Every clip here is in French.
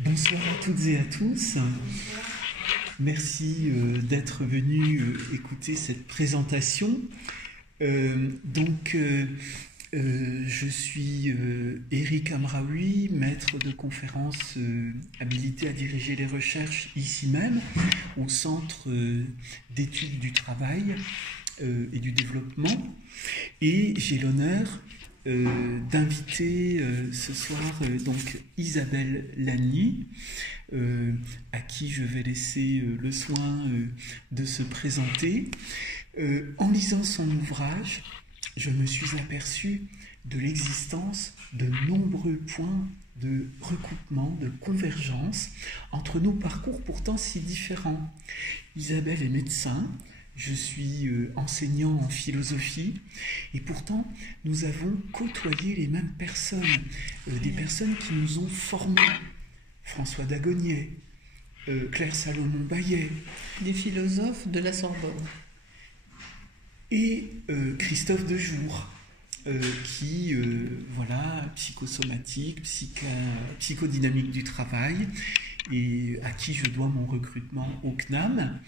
Bonsoir à toutes et à tous. Merci d'être venus écouter cette présentation. Je suis Éric Amraoui, maître de conférence habilité à diriger les recherches ici même, au Centre d'études du travail et du développement. Et j'ai l'honneur d'inviter ce soir donc Isabelle Lagny, à qui je vais laisser le soin de se présenter. En lisant son ouvrage, je me suis aperçu de l'existence de nombreux points de recoupement, de convergence entre nos parcours pourtant si différents. Isabelle est médecin. Je suis enseignant en philosophie et pourtant nous avons côtoyé les mêmes personnes, des personnes qui nous ont formés. François Dagonier, Claire Salomon-Bayet. Des philosophes de la Sorbonne. Et Christophe Dejour, qui, psychosomatique, psychodynamique du travail, et à qui je dois mon recrutement au CNAM.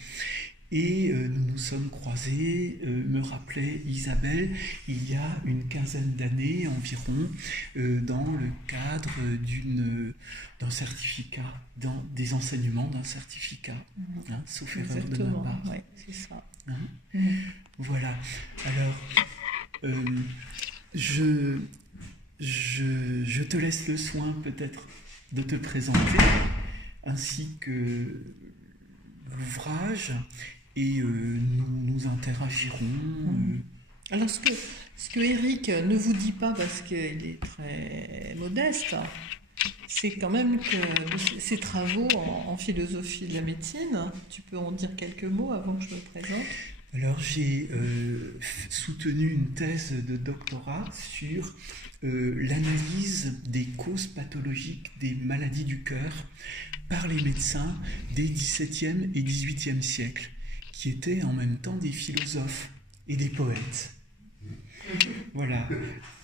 Et nous nous sommes croisés, me rappelait Isabelle, il y a une quinzaine d'années environ, dans le cadre d'un certificat, des enseignements d'un certificat, sauf erreur de ma part. Oui, c'est ça. Voilà. Alors, je te laisse le soin peut-être de te présenter, ainsi que l'ouvrage. Et nous interagirons. Alors, ce que Éric ne vous dit pas, parce qu'il est très modeste, c'est quand même que ses travaux en philosophie de la médecine, tu peux en dire quelques mots avant que je me présente? Alors, j'ai soutenu une thèse de doctorat sur l'analyse des causes pathologiques des maladies du cœur par les médecins des XVIIe et XVIIIe siècles, qui étaient en même temps des philosophes et des poètes. Voilà,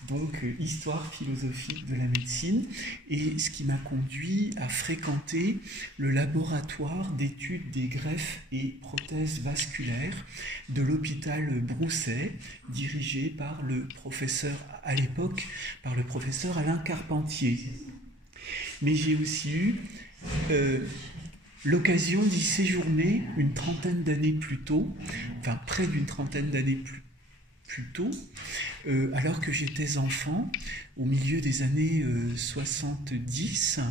donc histoire philosophique de la médecine, et ce qui m'a conduit à fréquenter le laboratoire d'études des greffes et prothèses vasculaires de l'hôpital Broussais, dirigé par le professeur, à l'époque, par le professeur Alain Carpentier. Mais j'ai aussi eu l'occasion d'y séjourner une trentaine d'années plus tôt, enfin près d'une trentaine d'années plus tôt, alors que j'étais enfant, au milieu des années 70,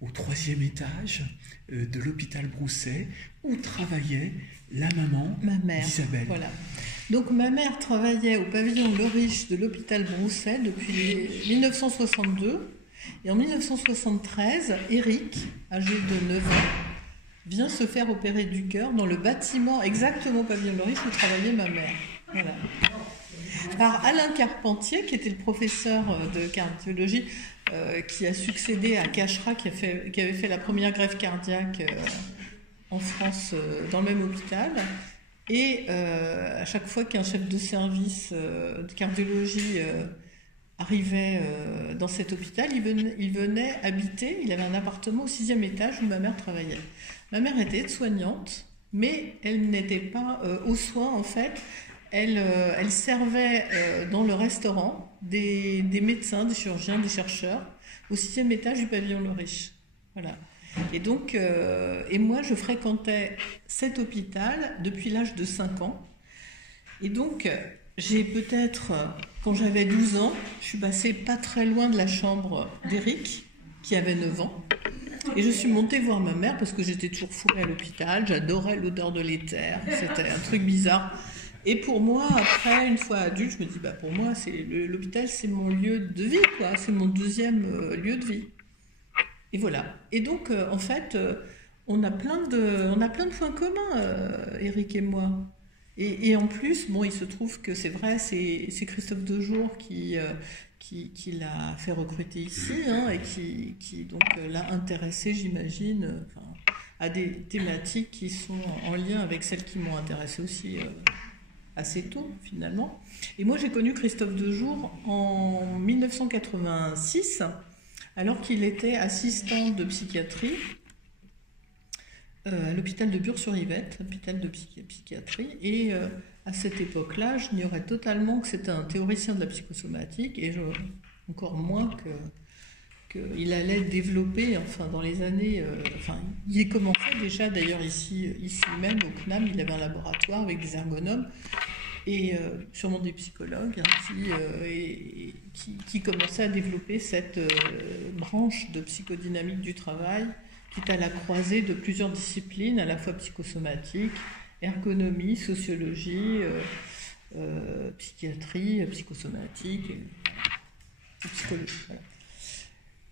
au 3e étage de l'hôpital Broussais, où travaillait la maman d'Isabelle. Voilà. Donc ma mère travaillait au pavillon Le Riche de l'hôpital Broussais depuis 1962. Et en 1973, Éric, âgé de 9 ans, vient se faire opérer du cœur dans le bâtiment exactement au pavillon Le Riche où travaillait ma mère. Voilà. Par Alain Carpentier, qui était le professeur de cardiologie, qui a succédé à Cachera, qui avait fait la première greffe cardiaque en France dans le même hôpital. Et à chaque fois qu'un chef de service de cardiologie arrivait dans cet hôpital, il venait habiter, il avait un appartement au 6e étage où ma mère travaillait. Ma mère était aide-soignante, mais elle n'était pas aux soins en fait. Elle servait dans le restaurant des médecins, des chirurgiens, des chercheurs au 6e étage du pavillon Le Riche. Voilà. Et donc, et moi je fréquentais cet hôpital depuis l'âge de 5 ans. Et donc, j'ai peut-être, quand j'avais 12 ans, je suis passée pas très loin de la chambre d'Éric, qui avait 9 ans. Et je suis montée voir ma mère parce que j'étais toujours fourrée à l'hôpital. J'adorais l'odeur de l'éther. C'était un truc bizarre. Et pour moi, après, une fois adulte, je me dis, pour moi, l'hôpital, c'est mon lieu de vie, quoi. C'est mon deuxième lieu de vie. Et voilà. Et donc, en fait, on a plein de points communs, Éric et moi. Et en plus, il se trouve que c'est vrai, c'est Christophe Dejour qui l'a fait recruter ici, et qui donc l'a intéressé, j'imagine, à des thématiques qui sont en lien avec celles qui m'ont intéressé aussi assez tôt, finalement. Et moi, j'ai connu Christophe Dejour en 1986, alors qu'il était assistant de psychiatrie à l'hôpital de Bure-sur-Yvette, hôpital de psychiatrie, et à cette époque-là, j'ignorais totalement que c'était un théoricien de la psychosomatique, et encore moins qu'il allait développer, enfin dans les années, il est commencé déjà d'ailleurs ici même au CNAM, il avait un laboratoire avec des ergonomes, et sûrement des psychologues qui commençaient à développer cette branche de psychodynamique du travail qui est à la croisée de plusieurs disciplines, à la fois psychosomatique, ergonomie, sociologie, psychiatrie, psychosomatique, et psychologie.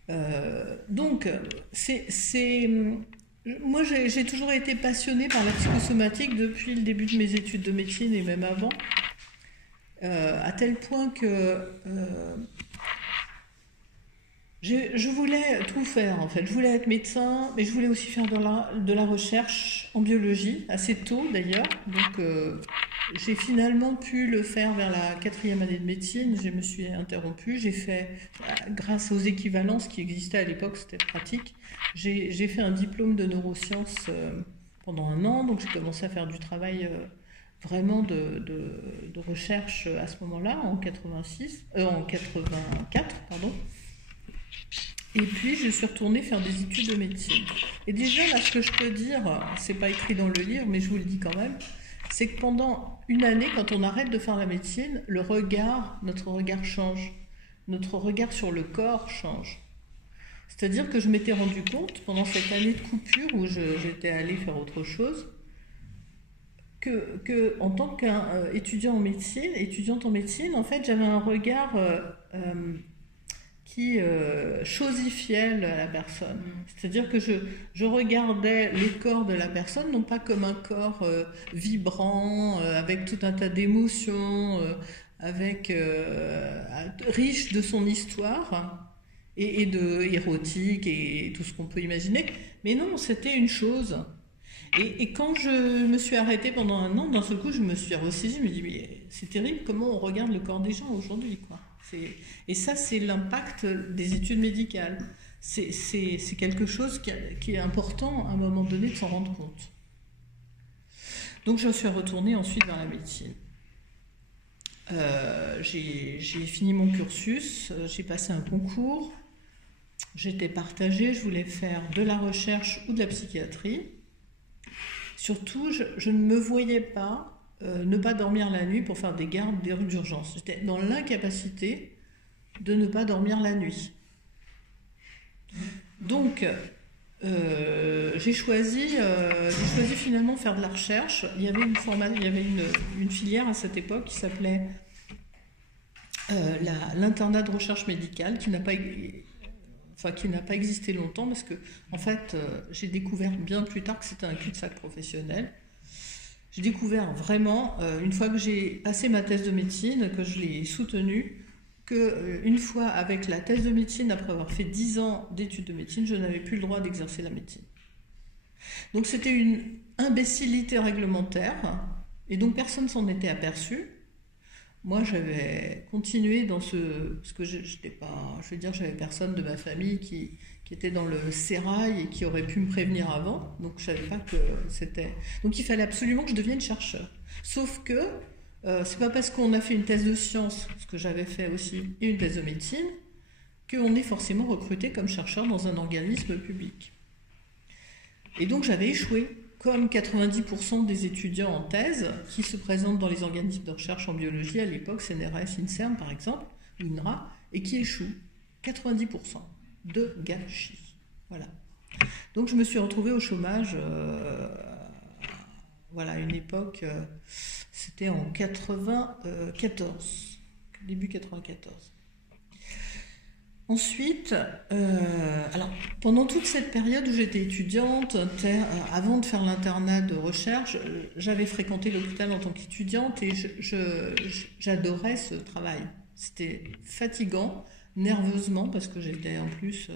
Voilà. Donc, moi j'ai toujours été passionnée par la psychosomatique depuis le début de mes études de médecine et même avant, à tel point que je voulais tout faire en fait. Je voulais être médecin, mais je voulais aussi faire de la recherche en biologie, assez tôt d'ailleurs. Donc j'ai finalement pu le faire vers la 4e année de médecine. Je me suis interrompue. J'ai fait, grâce aux équivalences qui existaient à l'époque, c'était pratique, j'ai fait un diplôme de neurosciences pendant 1 an. Donc j'ai commencé à faire du travail vraiment de recherche à ce moment-là, en 84, pardon. Et puis, je suis retournée faire des études de médecine. Et déjà, là, ce que je peux dire, c'est pas écrit dans le livre, mais je vous le dis quand même, c'est que pendant 1 année, quand on arrête de faire la médecine, notre regard change. Notre regard sur le corps change. C'est-à-dire que je m'étais rendu compte, pendant cette année de coupure où j'étais allée faire autre chose, que en tant qu'étudiante en médecine, en fait, j'avais un regard qui chosifiait la personne. C'est-à-dire que je regardais le corps de la personne, non pas comme un corps vibrant, avec tout un tas d'émotions, riche de son histoire, et de érotique, et tout ce qu'on peut imaginer. Mais non, c'était une chose. Et quand je me suis arrêtée pendant 1 an, d'un seul coup, je me suis ressaisie, je me dis, mais c'est terrible comment on regarde le corps des gens aujourd'hui, quoi. Et ça, c'est l'impact des études médicales. C'est quelque chose qui est important à un moment donné de s'en rendre compte. Donc je suis retournée ensuite vers la médecine. J'ai fini mon cursus, j'ai passé un concours, j'étais partagée, je voulais faire de la recherche ou de la psychiatrie. Surtout, je ne me voyais pas ne pas dormir la nuit pour faire des gardes d'urgence. J'étais dans l'incapacité de ne pas dormir la nuit. Donc, j'ai choisi finalement de faire de la recherche. Il y avait une filière à cette époque qui s'appelait l'internat de recherche médicale, qui n'a pas existé longtemps, parce que en fait, j'ai découvert bien plus tard que c'était un cul-de-sac professionnel. J'ai découvert vraiment, une fois que j'ai passé ma thèse de médecine, que je l'ai soutenue, qu'une fois avec la thèse de médecine, après avoir fait 10 ans d'études de médecine, je n'avais plus le droit d'exercer la médecine. Donc c'était une imbécilité réglementaire, et donc personne s'en était aperçu. Moi, j'avais continué dans parce que j'étais pas, je veux dire, j'avais personne de ma famille qui était dans le sérail et qui aurait pu me prévenir avant, donc je savais pas que c'était. Donc il fallait absolument que je devienne chercheur. Sauf que c'est pas parce qu'on a fait une thèse de sciences, ce que j'avais fait aussi, et une thèse de médecine, qu'on est forcément recruté comme chercheur dans un organisme public. Et donc j'avais échoué, comme 90% des étudiants en thèse qui se présentent dans les organismes de recherche en biologie, à l'époque CNRS, INSERM par exemple, ou INRA, et qui échouent. 90% de gâchis. Voilà. Donc je me suis retrouvée au chômage, voilà, à une époque, c'était en 94, début 94. Ensuite, alors, pendant toute cette période où j'étais étudiante, avant de faire l'internat de recherche, j'avais fréquenté l'hôpital en tant qu'étudiante et j'adorais ce travail. C'était fatigant, nerveusement, parce que j'étais en plus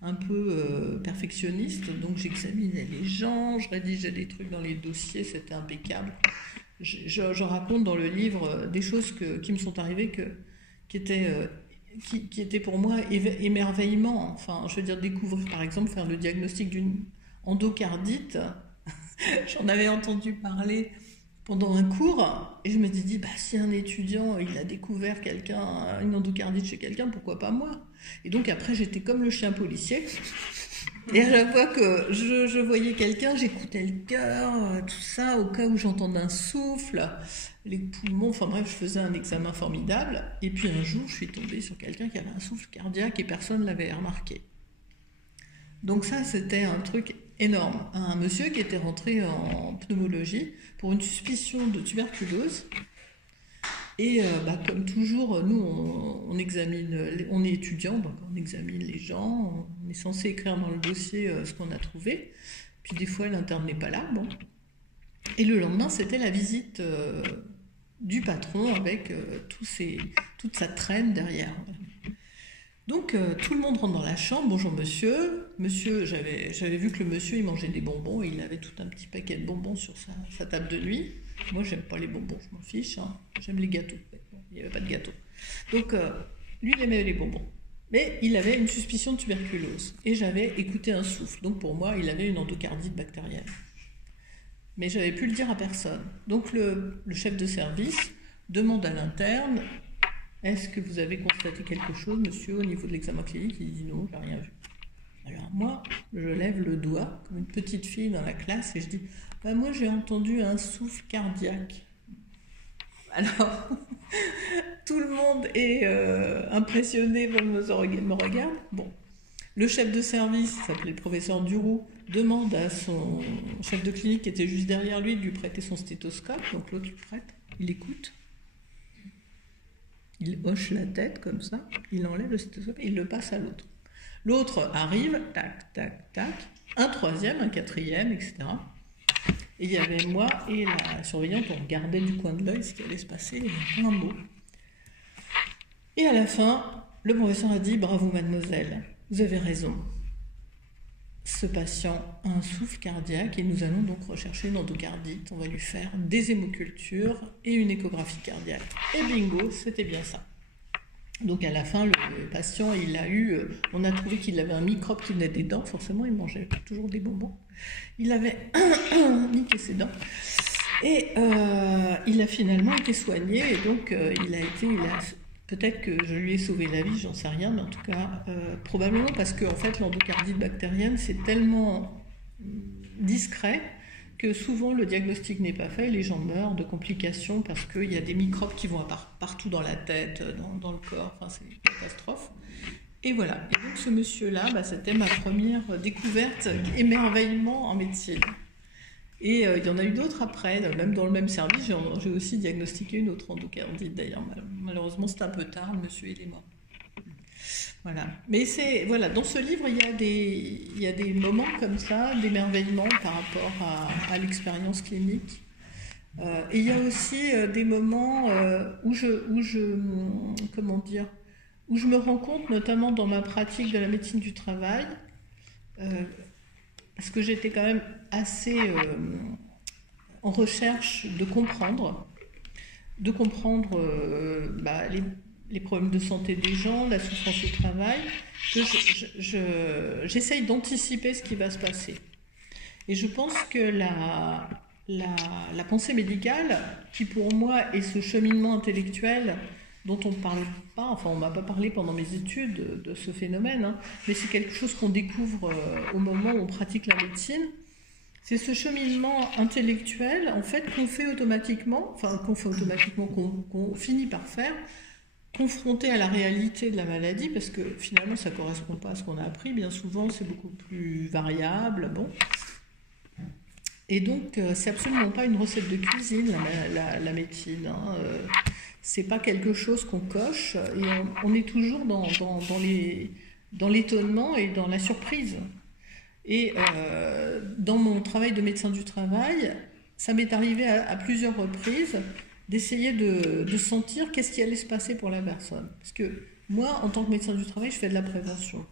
un peu perfectionniste, donc j'examinais les gens, je rédigeais des trucs dans les dossiers, c'était impeccable. Je raconte dans le livre des choses qui me sont arrivées qui étaient qui était pour moi émerveillement. Enfin, je veux dire, découvrir, par exemple, faire le diagnostic d'une endocardite. J'en avais entendu parler pendant un cours et je me suis dit, bah, si un étudiant il a découvert une endocardite chez quelqu'un, pourquoi pas moi? Et donc après, j'étais comme le chien policier. Et à chaque fois que je voyais quelqu'un, j'écoutais le cœur, tout ça, au cas où j'entendais un souffle, les poumons, enfin bref, je faisais un examen formidable. Et puis un jour, je suis tombée sur quelqu'un qui avait un souffle cardiaque et personne ne l'avait remarqué. Donc ça, c'était un truc énorme. Un monsieur qui était rentré en pneumologie pour une suspicion de tuberculose. Et comme toujours, nous, on est étudiant, donc on examine les gens, on est censé écrire dans le dossier ce qu'on a trouvé. Puis des fois, l'interne n'est pas là. Bon. Et le lendemain, c'était la visite du patron avec toute sa traîne derrière. Donc tout le monde rentre dans la chambre. Bonjour monsieur. Monsieur, j'avais vu que le monsieur il mangeait des bonbons et il avait tout un petit paquet de bonbons sur sa table de nuit. Moi j'aime pas les bonbons, je m'en fiche, hein. J'aime les gâteaux. Bon, il n'y avait pas de gâteau. Donc lui il aimait les bonbons. Mais il avait une suspicion de tuberculose et j'avais écouté un souffle. Donc pour moi il avait une endocardite bactérienne. Mais j'avais pu le dire à personne. Donc le chef de service demande à l'interne: est-ce que vous avez constaté quelque chose, monsieur, au niveau de l'examen clinique? Il dit non, j'ai rien vu. Alors moi, je lève le doigt, comme une petite fille dans la classe, et je dis, bah, moi j'ai entendu un souffle cardiaque. Alors, tout le monde est impressionné, me regarde. Bon, le chef de service, il s'appelait le professeur Duroux, demande à son chef de clinique qui était juste derrière lui de lui prêter son stéthoscope. Donc l'autre lui prête, il écoute. Il hoche la tête comme ça, il enlève le stéthoscope et il le passe à l'autre. L'autre arrive, tac, tac, tac, un troisième, un quatrième, etc. Et il y avait moi et la surveillante, on regardait du coin de l'œil ce qui allait se passer, il n'y avait pas un mot. Et à la fin, le professeur a dit: bravo mademoiselle, vous avez raison. Ce patient a un souffle cardiaque et nous allons donc rechercher une endocardite. On va lui faire des hémocultures et une échographie cardiaque. Et bingo, c'était bien ça. Donc à la fin, le patient, on a trouvé qu'il avait un microbe qui venait des dents. Forcément, il mangeait toujours des bonbons. Il avait niqué ses dents. Et il a finalement été soigné. Et donc, peut-être que je lui ai sauvé la vie, j'en sais rien, mais en tout cas, probablement parce que en fait, l'endocardite bactérienne, c'est tellement discret que souvent le diagnostic n'est pas fait, les gens meurent de complications parce qu'il y a des microbes qui vont partout dans la tête, dans le corps, enfin c'est une catastrophe. Et voilà, et donc ce monsieur-là, c'était ma première découverte, émerveillement en médecine. Et il y en a eu d'autres après, même dans le même service, j'ai aussi diagnostiqué une autre endocardite d'ailleurs. Malheureusement, c'est un peu tard, le monsieur il est mort. Voilà. Mais dans ce livre, il y a des moments comme ça, d'émerveillement par rapport à l'expérience clinique. Et il y a aussi des moments où je me rends compte, notamment dans ma pratique de la médecine du travail, parce que j'étais quand même assez en recherche de comprendre les problèmes de santé des gens, la souffrance au travail, que j'essaye d'anticiper ce qui va se passer. Et je pense que la pensée médicale, qui pour moi est ce cheminement intellectuel dont on ne parle pas, enfin on ne m'a pas parlé pendant mes études de ce phénomène, hein, mais c'est quelque chose qu'on découvre au moment où on pratique la médecine. C'est ce cheminement intellectuel en fait qu'on finit par faire, confronté à la réalité de la maladie, parce que finalement ça ne correspond pas à ce qu'on a appris, bien souvent c'est beaucoup plus variable, bon. Et donc c'est absolument pas une recette de cuisine la médecine, hein. C'est pas quelque chose qu'on coche, et on est toujours dans l'étonnement et dans la surprise. Et dans mon travail de médecin du travail, ça m'est arrivé à plusieurs reprises d'essayer de sentir qu'est-ce qui allait se passer pour la personne. Parce que moi, en tant que médecin du travail, je fais de la prévention.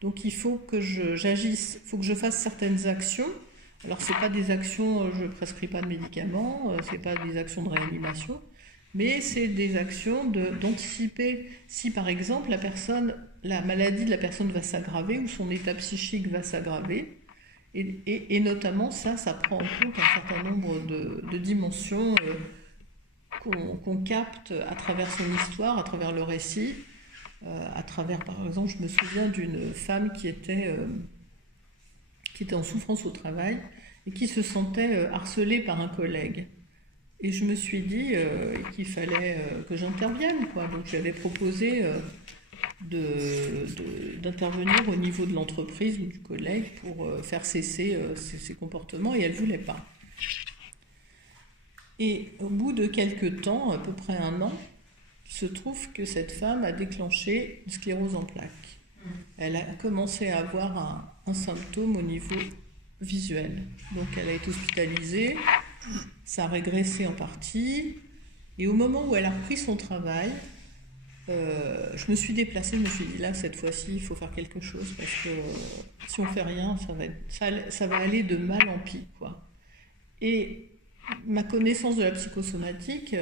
Donc il faut que j'agisse, il faut que je fasse certaines actions. Alors c'est pas des actions, je prescris pas de médicaments, c'est pas des actions de réanimation, mais c'est des actions d'anticiper si par exemple la maladie de la personne va s'aggraver ou son état psychique va s'aggraver. Et notamment ça prend en compte un certain nombre de dimensions qu'on capte à travers son histoire, à travers le récit, à travers, par exemple, je me souviens d'une femme qui était en souffrance au travail et qui se sentait harcelée par un collègue. Et je me suis dit qu'il fallait que j'intervienne, quoi. Donc j'avais proposé d'intervenir au niveau de l'entreprise ou du collègue pour faire cesser ces comportements, et elle ne voulait pas. Et au bout de quelques temps, à peu près 1 an, il se trouve que cette femme a déclenché une sclérose en plaques. Elle a commencé à avoir un symptôme au niveau visuel. Donc elle a été hospitalisée, ça a régressé en partie, et au moment où elle a repris son travail, je me suis déplacée, je me suis dit là, cette fois-ci, il faut faire quelque chose, parce que si on ne fait rien, ça va aller de mal en pis, quoi. Et ma connaissance de la psychosomatique,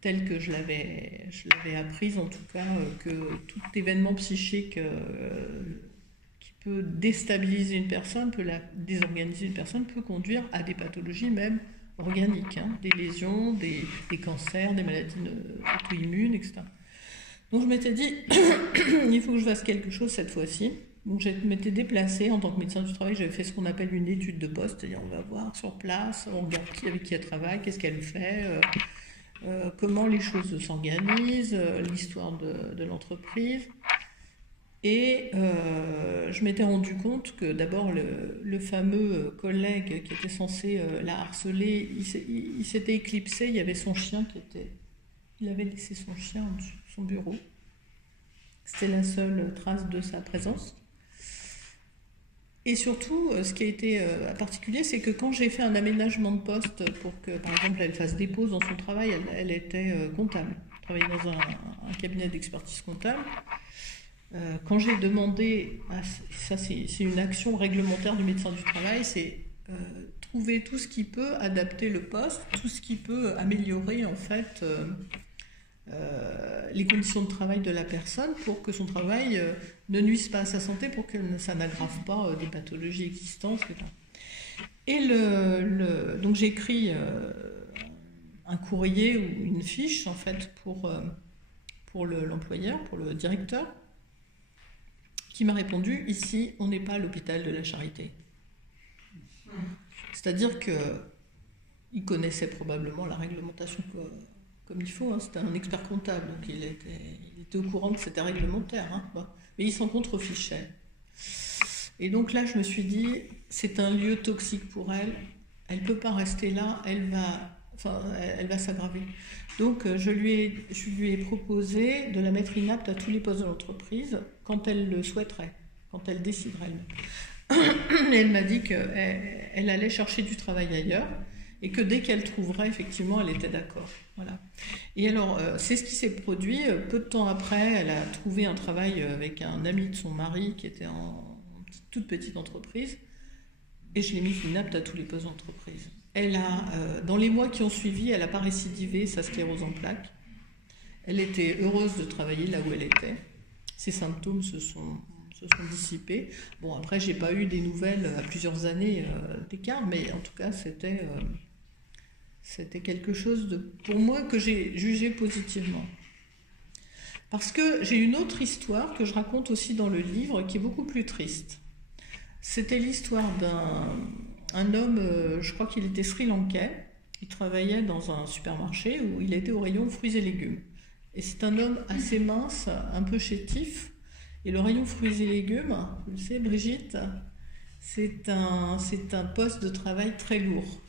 telle que je l'avais apprise, en tout cas, que tout événement psychique qui peut déstabiliser une personne, peut désorganiser une personne, peut conduire à des pathologies même organiques, hein, des lésions, des cancers, des maladies auto-immunes, etc. Donc je m'étais dit, il faut que je fasse quelque chose cette fois-ci. Donc je m'étais déplacée en tant que médecin du travail, j'avais fait ce qu'on appelle une étude de poste, c'est-à-dire on va voir sur place, on regarde avec qui elle travaille, qu'est-ce qu'elle fait, comment les choses s'organisent, l'histoire de l'entreprise. Et je m'étais rendu compte que d'abord le fameux collègue qui était censé la harceler, il s'était éclipsé, il y avait son chien il avait laissé son chien en dessous de son bureau. C'était la seule trace de sa présence. Et surtout, ce qui a été particulier, c'est que quand j'ai fait un aménagement de poste pour que, par exemple, elle fasse des pauses dans son travail, elle était comptable. Elle travaillait dans un cabinet d'expertise comptable. Quand j'ai demandé, ça c'est une action réglementaire du médecin du travail, c'est trouver tout ce qui peut adapter le poste, tout ce qui peut améliorer en fait les conditions de travail de la personne pour que son travail ne nuise pas à sa santé, pour que ça n'aggrave pas des pathologies existantes, etc. Et donc j'ai écrit un courrier ou une fiche en fait pour l'employeur, pour le directeur, qui m'a répondu: ici, on n'est pas à l'hôpital de la Charité. C'est-à-dire qu'il connaissait probablement la réglementation comme il faut, hein. C'était un expert comptable, donc il était au courant que c'était réglementaire, hein. Bon. Mais il s'en contrefichait. Et donc là, je me suis dit, c'est un lieu toxique pour elle, elle ne peut pas rester là, elle va s'aggraver. Donc je lui ai proposé de la mettre inapte à tous les postes de l'entreprise quand elle le souhaiterait, quand elle déciderait. Et elle m'a dit qu'elle allait chercher du travail ailleurs et que dès qu'elle trouverait, effectivement, elle était d'accord. Voilà. Et alors, c'est ce qui s'est produit. Peu de temps après, elle a trouvé un travail avec un ami de son mari qui était en toute petite entreprise, et je l'ai mise inapte à tous les postes d'entreprise. Elle a, dans les mois qui ont suivi, elle n'a pas récidivé sa sclérose en plaques. Elle était heureuse de travailler là où elle était. Ses symptômes se sont dissipés. Bon, après, j'ai pas eu des nouvelles à plusieurs années d'écart, mais en tout cas, c'était quelque chose pour moi que j'ai jugé positivement. Parce que j'ai une autre histoire que je raconte aussi dans le livre qui est beaucoup plus triste. C'était l'histoire d'un homme, je crois qu'il était sri-lankais, il travaillait dans un supermarché où il était au rayon fruits et légumes. Et c'est un homme assez mince, un peu chétif. Et le rayon fruits et légumes, vous le savez, Brigitte, c'est un poste de travail très lourd.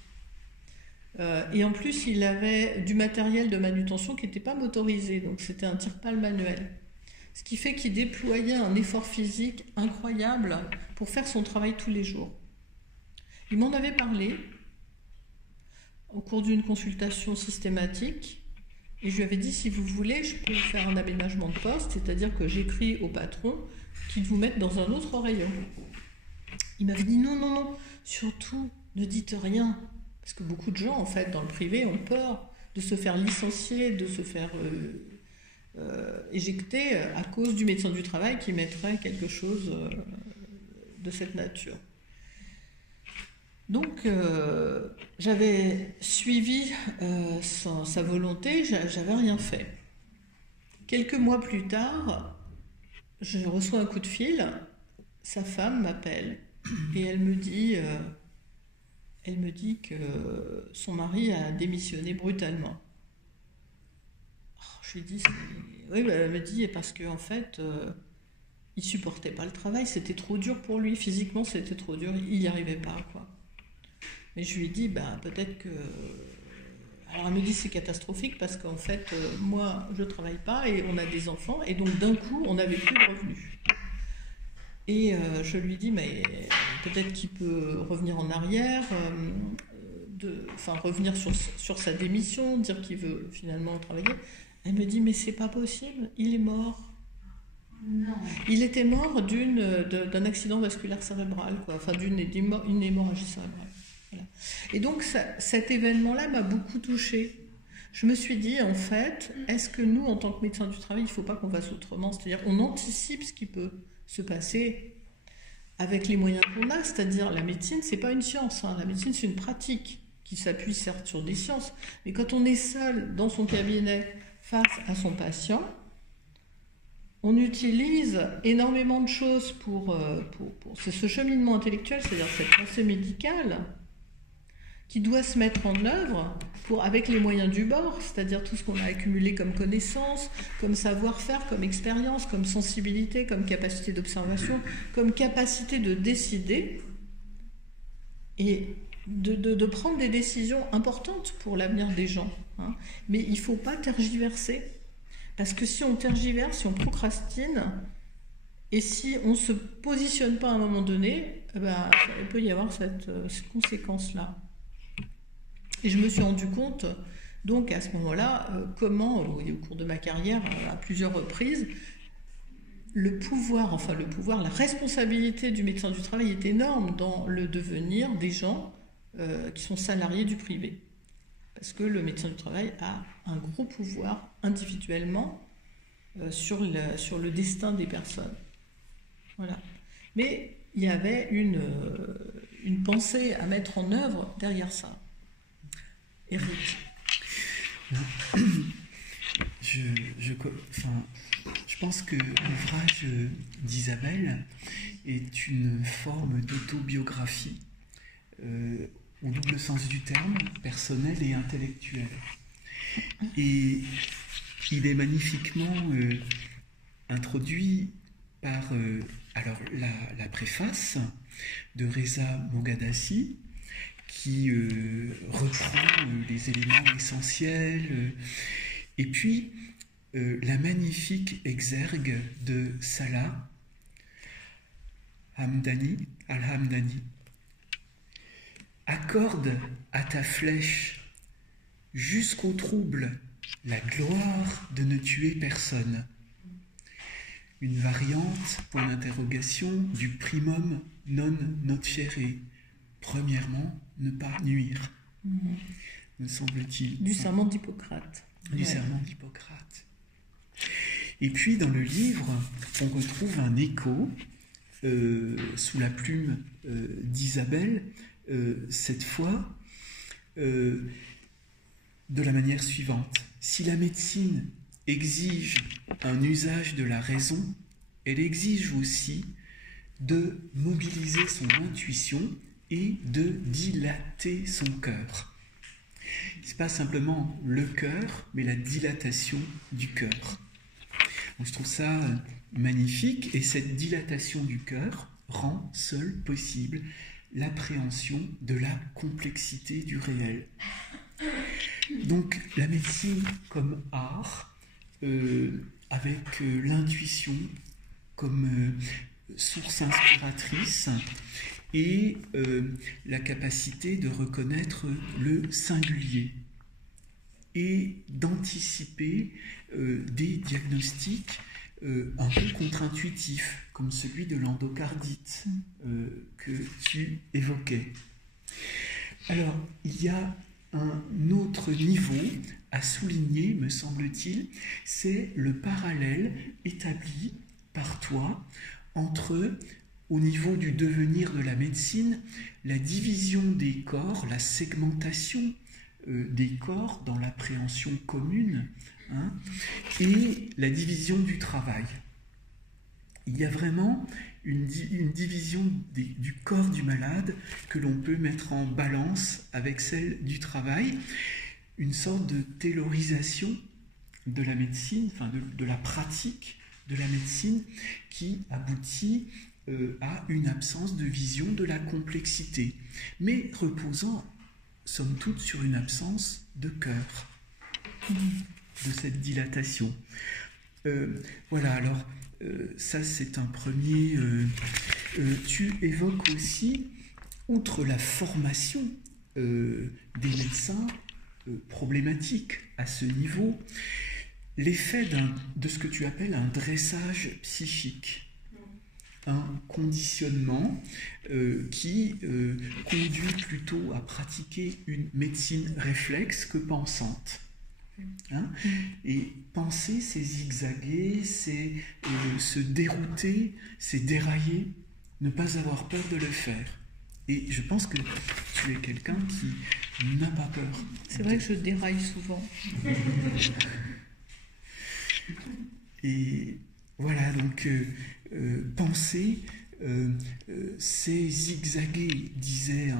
Et en plus, il avait du matériel de manutention qui n'était pas motorisé, donc c'était un tire-pale manuel. Ce qui fait qu'il déployait un effort physique incroyable pour faire son travail tous les jours. Il m'en avait parlé au cours d'une consultation systématique, et je lui avais dit, si vous voulez, je peux faire un aménagement de poste, c'est-à-dire que j'écris au patron qu'il vous mette dans un autre rayon. Il m'avait dit, non, surtout, ne dites rien. Parce que beaucoup de gens, en fait, dans le privé, ont peur de se faire licencier, de se faire éjecter à cause du médecin du travail qui mettrait quelque chose de cette nature. Donc, j'avais suivi sa volonté, j'avais rien fait. Quelques mois plus tard, je reçois un coup de fil, sa femme m'appelle et elle me dit que son mari a démissionné brutalement. Je lui dis, oui, bah, elle me dit, parce qu'en fait, il supportait pas le travail, c'était trop dur pour lui, physiquement c'était trop dur, il n'y arrivait pas, quoi. Mais je lui dis, bah, peut-être que... Alors elle me dit, c'est catastrophique parce qu'en fait, moi, je travaille pas et on a des enfants, et donc d'un coup, on n'avait plus de revenus. Et je lui dis, mais peut-être qu'il peut revenir en arrière, revenir sur sa démission, dire qu'il veut finalement travailler. Elle me dit, mais c'est pas possible, il est mort. Non. Il était mort d'un accident vasculaire cérébral, quoi, enfin d'une hémorragie cérébrale. Voilà. Et donc cet événement-là m'a beaucoup touchée. Je me suis dit, en fait, est-ce que nous, en tant que médecins du travail, il ne faut pas qu'on fasse autrement? C'est-à-dire qu'on anticipe ce qui peut se passer avec les moyens qu'on a, c'est-à-dire la médecine, c'est pas une science, hein. La médecine, c'est une pratique qui s'appuie certes sur des sciences, mais quand on est seul dans son cabinet face à son patient, on utilise énormément de choses pour ce cheminement intellectuel, c'est-à-dire cette pensée médicale, qui doit se mettre en œuvre avec les moyens du bord, c'est-à-dire tout ce qu'on a accumulé comme connaissances, comme savoir-faire, comme expérience, comme sensibilité, comme capacité d'observation, comme capacité de décider et de prendre des décisions importantes pour l'avenir des gens. Hein. Mais il ne faut pas tergiverser, parce que si on tergiverse, si on procrastine, et si on ne se positionne pas à un moment donné, il peut y avoir cette conséquence-là. Et je me suis rendu compte, donc à ce moment-là, comment, au cours de ma carrière, à plusieurs reprises, le pouvoir, la responsabilité du médecin du travail est énorme dans le devenir des gens qui sont salariés du privé. Parce que le médecin du travail a un gros pouvoir individuellement sur le destin des personnes. Voilà. Mais il y avait une pensée à mettre en œuvre derrière ça. Éric. Je pense que l'ouvrage d'Isabelle est une forme d'autobiographie au double sens du terme, personnel et intellectuel. Et il est magnifiquement introduit par la préface de Reza Moghadassi, qui reprend les éléments essentiels, et puis la magnifique exergue de Salah Al-Hamdani. Accorde à ta flèche jusqu'au trouble la gloire de ne tuer personne. Une variante, point d'interrogation, du primum non nocere. Premièrement, ne pas nuire, me semble-t-il. Du serment d'Hippocrate. Du serment d'Hippocrate. Et puis, dans le livre, on retrouve un écho, sous la plume d'Isabelle, cette fois, de la manière suivante. Si la médecine exige un usage de la raison, elle exige aussi de mobiliser son intuition et de dilater son cœur. Ce n'est pas simplement le cœur, mais la dilatation du cœur. Donc, je trouve ça magnifique, et cette dilatation du cœur rend seule possible l'appréhension de la complexité du réel. Donc la médecine comme art, avec l'intuition comme source inspiratrice, et la capacité de reconnaître le singulier et d'anticiper des diagnostics un peu contre-intuitifs, comme celui de l'endocardite que tu évoquais. Alors, il y a Un autre niveau à souligner, me semble-t-il, c'est le parallèle établi par toi entre, au niveau du devenir de la médecine, la division des corps, la segmentation des corps dans l'appréhension commune, hein, et la division du travail. Il y a vraiment une division du corps du malade que l'on peut mettre en balance avec celle du travail, une sorte de taylorisation de la médecine, enfin de la pratique de la médecine qui aboutit à une absence de vision de la complexité, mais reposant, somme toute, sur une absence de cœur, de cette dilatation. Voilà, alors, ça c'est un premier... tu évoques aussi, outre la formation des médecins problématiques à ce niveau, l'effet de ce que tu appelles un dressage psychique, un conditionnement qui conduit plutôt à pratiquer une médecine réflexe que pensante. Hein? Et penser, c'est zigzaguer, c'est se dérouter, c'est dérailler, ne pas avoir peur de le faire. Et je pense que tu es quelqu'un qui n'a pas peur. C'est vrai que je déraille souvent. Et voilà, donc penser, c'est zigzaguer, disait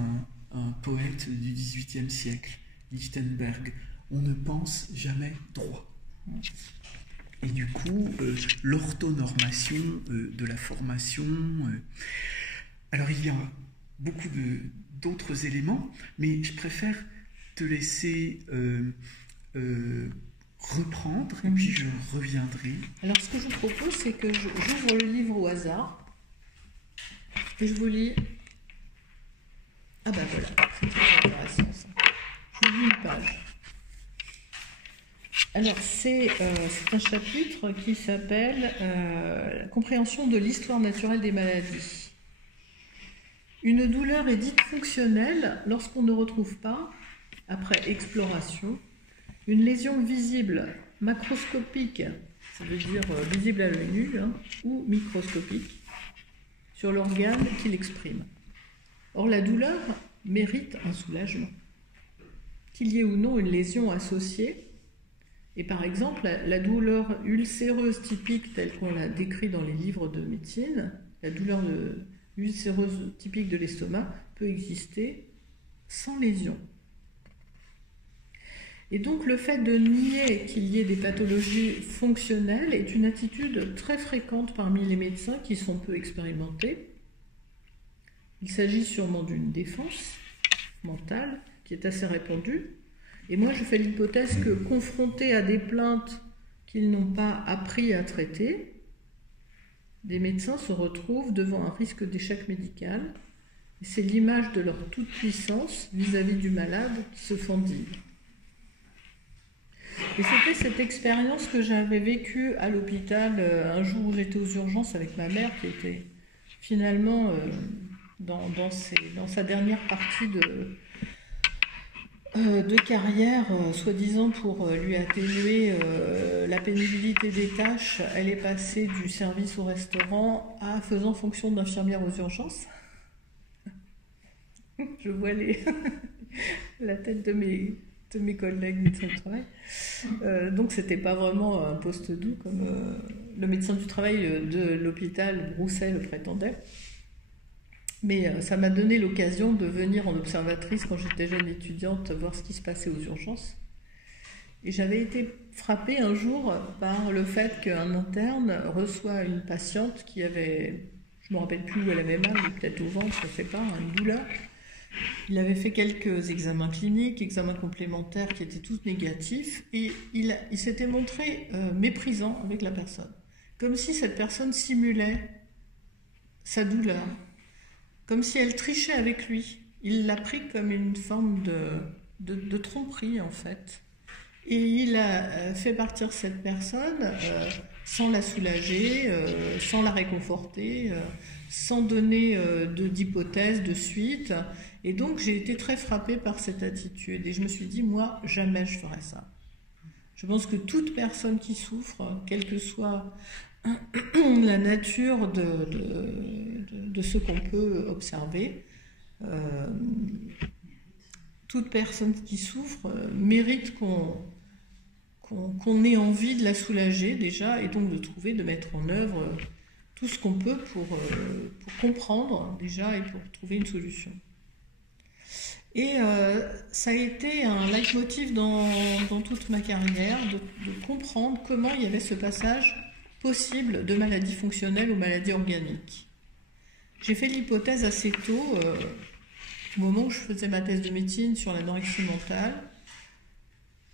un poète du XVIIIe siècle, Lichtenberg. On ne pense jamais droit. Et du coup, l'orthonormation de la formation... alors, il y a beaucoup d'autres éléments, mais je préfère te laisser reprendre, et puis je reviendrai. Alors, ce que je vous propose, c'est que j'ouvre le livre au hasard, et je vous lis... Ah ben voilà, c'est très intéressant ça. Je vous lis une page. Alors, c'est un chapitre qui s'appelle « La compréhension de l'histoire naturelle des maladies ». Une douleur est dite fonctionnelle lorsqu'on ne retrouve pas, après exploration, une lésion visible macroscopique, ça veut dire visible à l'œil nu, hein, ou microscopique, sur l'organe qui l'exprime. Or, la douleur mérite un soulagement. Qu'il y ait ou non une lésion associée, et par exemple, la douleur ulcéreuse typique telle qu'on l'a décrit dans les livres de médecine, la douleur ulcéreuse typique de l'estomac peut exister sans lésion. Et donc le fait de nier qu'il y ait des pathologies fonctionnelles est une attitude très fréquente parmi les médecins qui sont peu expérimentés. Il s'agit sûrement d'une défense mentale qui est assez répandue. Et moi, je fais l'hypothèse que, confrontés à des plaintes qu'ils n'ont pas appris à traiter, des médecins se retrouvent devant un risque d'échec médical. Et c'est l'image de leur toute-puissance vis-à-vis du malade qui se fendille. Et c'était cette expérience que j'avais vécue à l'hôpital un jour où j'étais aux urgences avec ma mère, qui était finalement dans sa dernière partie de carrière, soi-disant pour lui atténuer la pénibilité des tâches. Elle est passée du service au restaurant à faisant fonction d'infirmière aux urgences. Je vois la tête de mes collègues médecins du travail. Donc c'était pas vraiment un poste doux comme le médecin du travail de l'hôpital Broussais le prétendait. Mais ça m'a donné l'occasion de venir en observatrice quand j'étais jeune étudiante, voir ce qui se passait aux urgences. Et j'avais été frappée un jour par le fait qu'un interne reçoit une patiente qui avait, je ne me rappelle plus où elle avait mal, ou peut-être au ventre, je ne sais pas, une douleur. Il avait fait quelques examens cliniques, examens complémentaires qui étaient tous négatifs, et il s'était montré méprisant avec la personne. Comme si cette personne simulait sa douleur. Comme si elle trichait avec lui. Il l'a pris comme une forme de tromperie, en fait. Et il a fait partir cette personne sans la soulager, sans la réconforter, sans donner d'hypothèse, de suite. Et donc j'ai été très frappée par cette attitude. Et je me suis dit, moi, jamais je ferais ça. Je pense que toute personne qui souffre, quelle que soit la nature de ce qu'on peut observer, toute personne qui souffre mérite qu'on ait envie de la soulager déjà, et donc de mettre en œuvre tout ce qu'on peut pour comprendre déjà et pour trouver une solution. Et ça a été un leitmotiv dans toute ma carrière de comprendre comment il y avait ce passage possible de maladie fonctionnelle aux maladies organiques. J'ai fait l'hypothèse assez tôt, au moment où je faisais ma thèse de médecine sur l'anorexie mentale,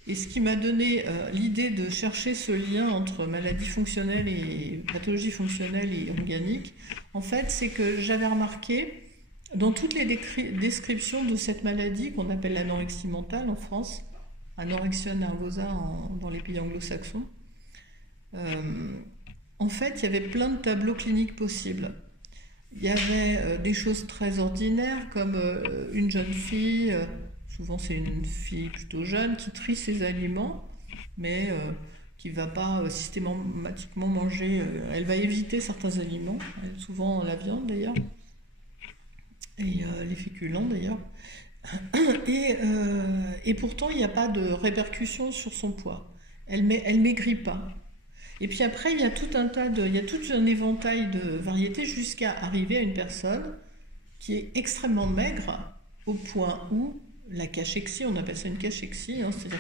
et ce qui m'a donné l'idée de chercher ce lien entre maladie fonctionnelle et pathologie fonctionnelle et organique, en fait, c'est que j'avais remarqué dans toutes les descriptions de cette maladie qu'on appelle l'anorexie mentale en France, anorexia nervosa dans les pays anglo-saxons, en fait, il y avait plein de tableaux cliniques possibles. Il y avait des choses très ordinaires comme une jeune fille, souvent c'est une fille plutôt jeune, qui trie ses aliments, mais qui ne va pas systématiquement manger, elle va éviter certains aliments, souvent la viande d'ailleurs, et les féculents d'ailleurs. Et pourtant, il n'y a pas de répercussion sur son poids. Elle maigrit pas. Et puis après, il y a tout un éventail de variétés jusqu'à arriver à une personne qui est extrêmement maigre au point où la cachexie, on appelle ça une cachexie, hein, c'est-à-dire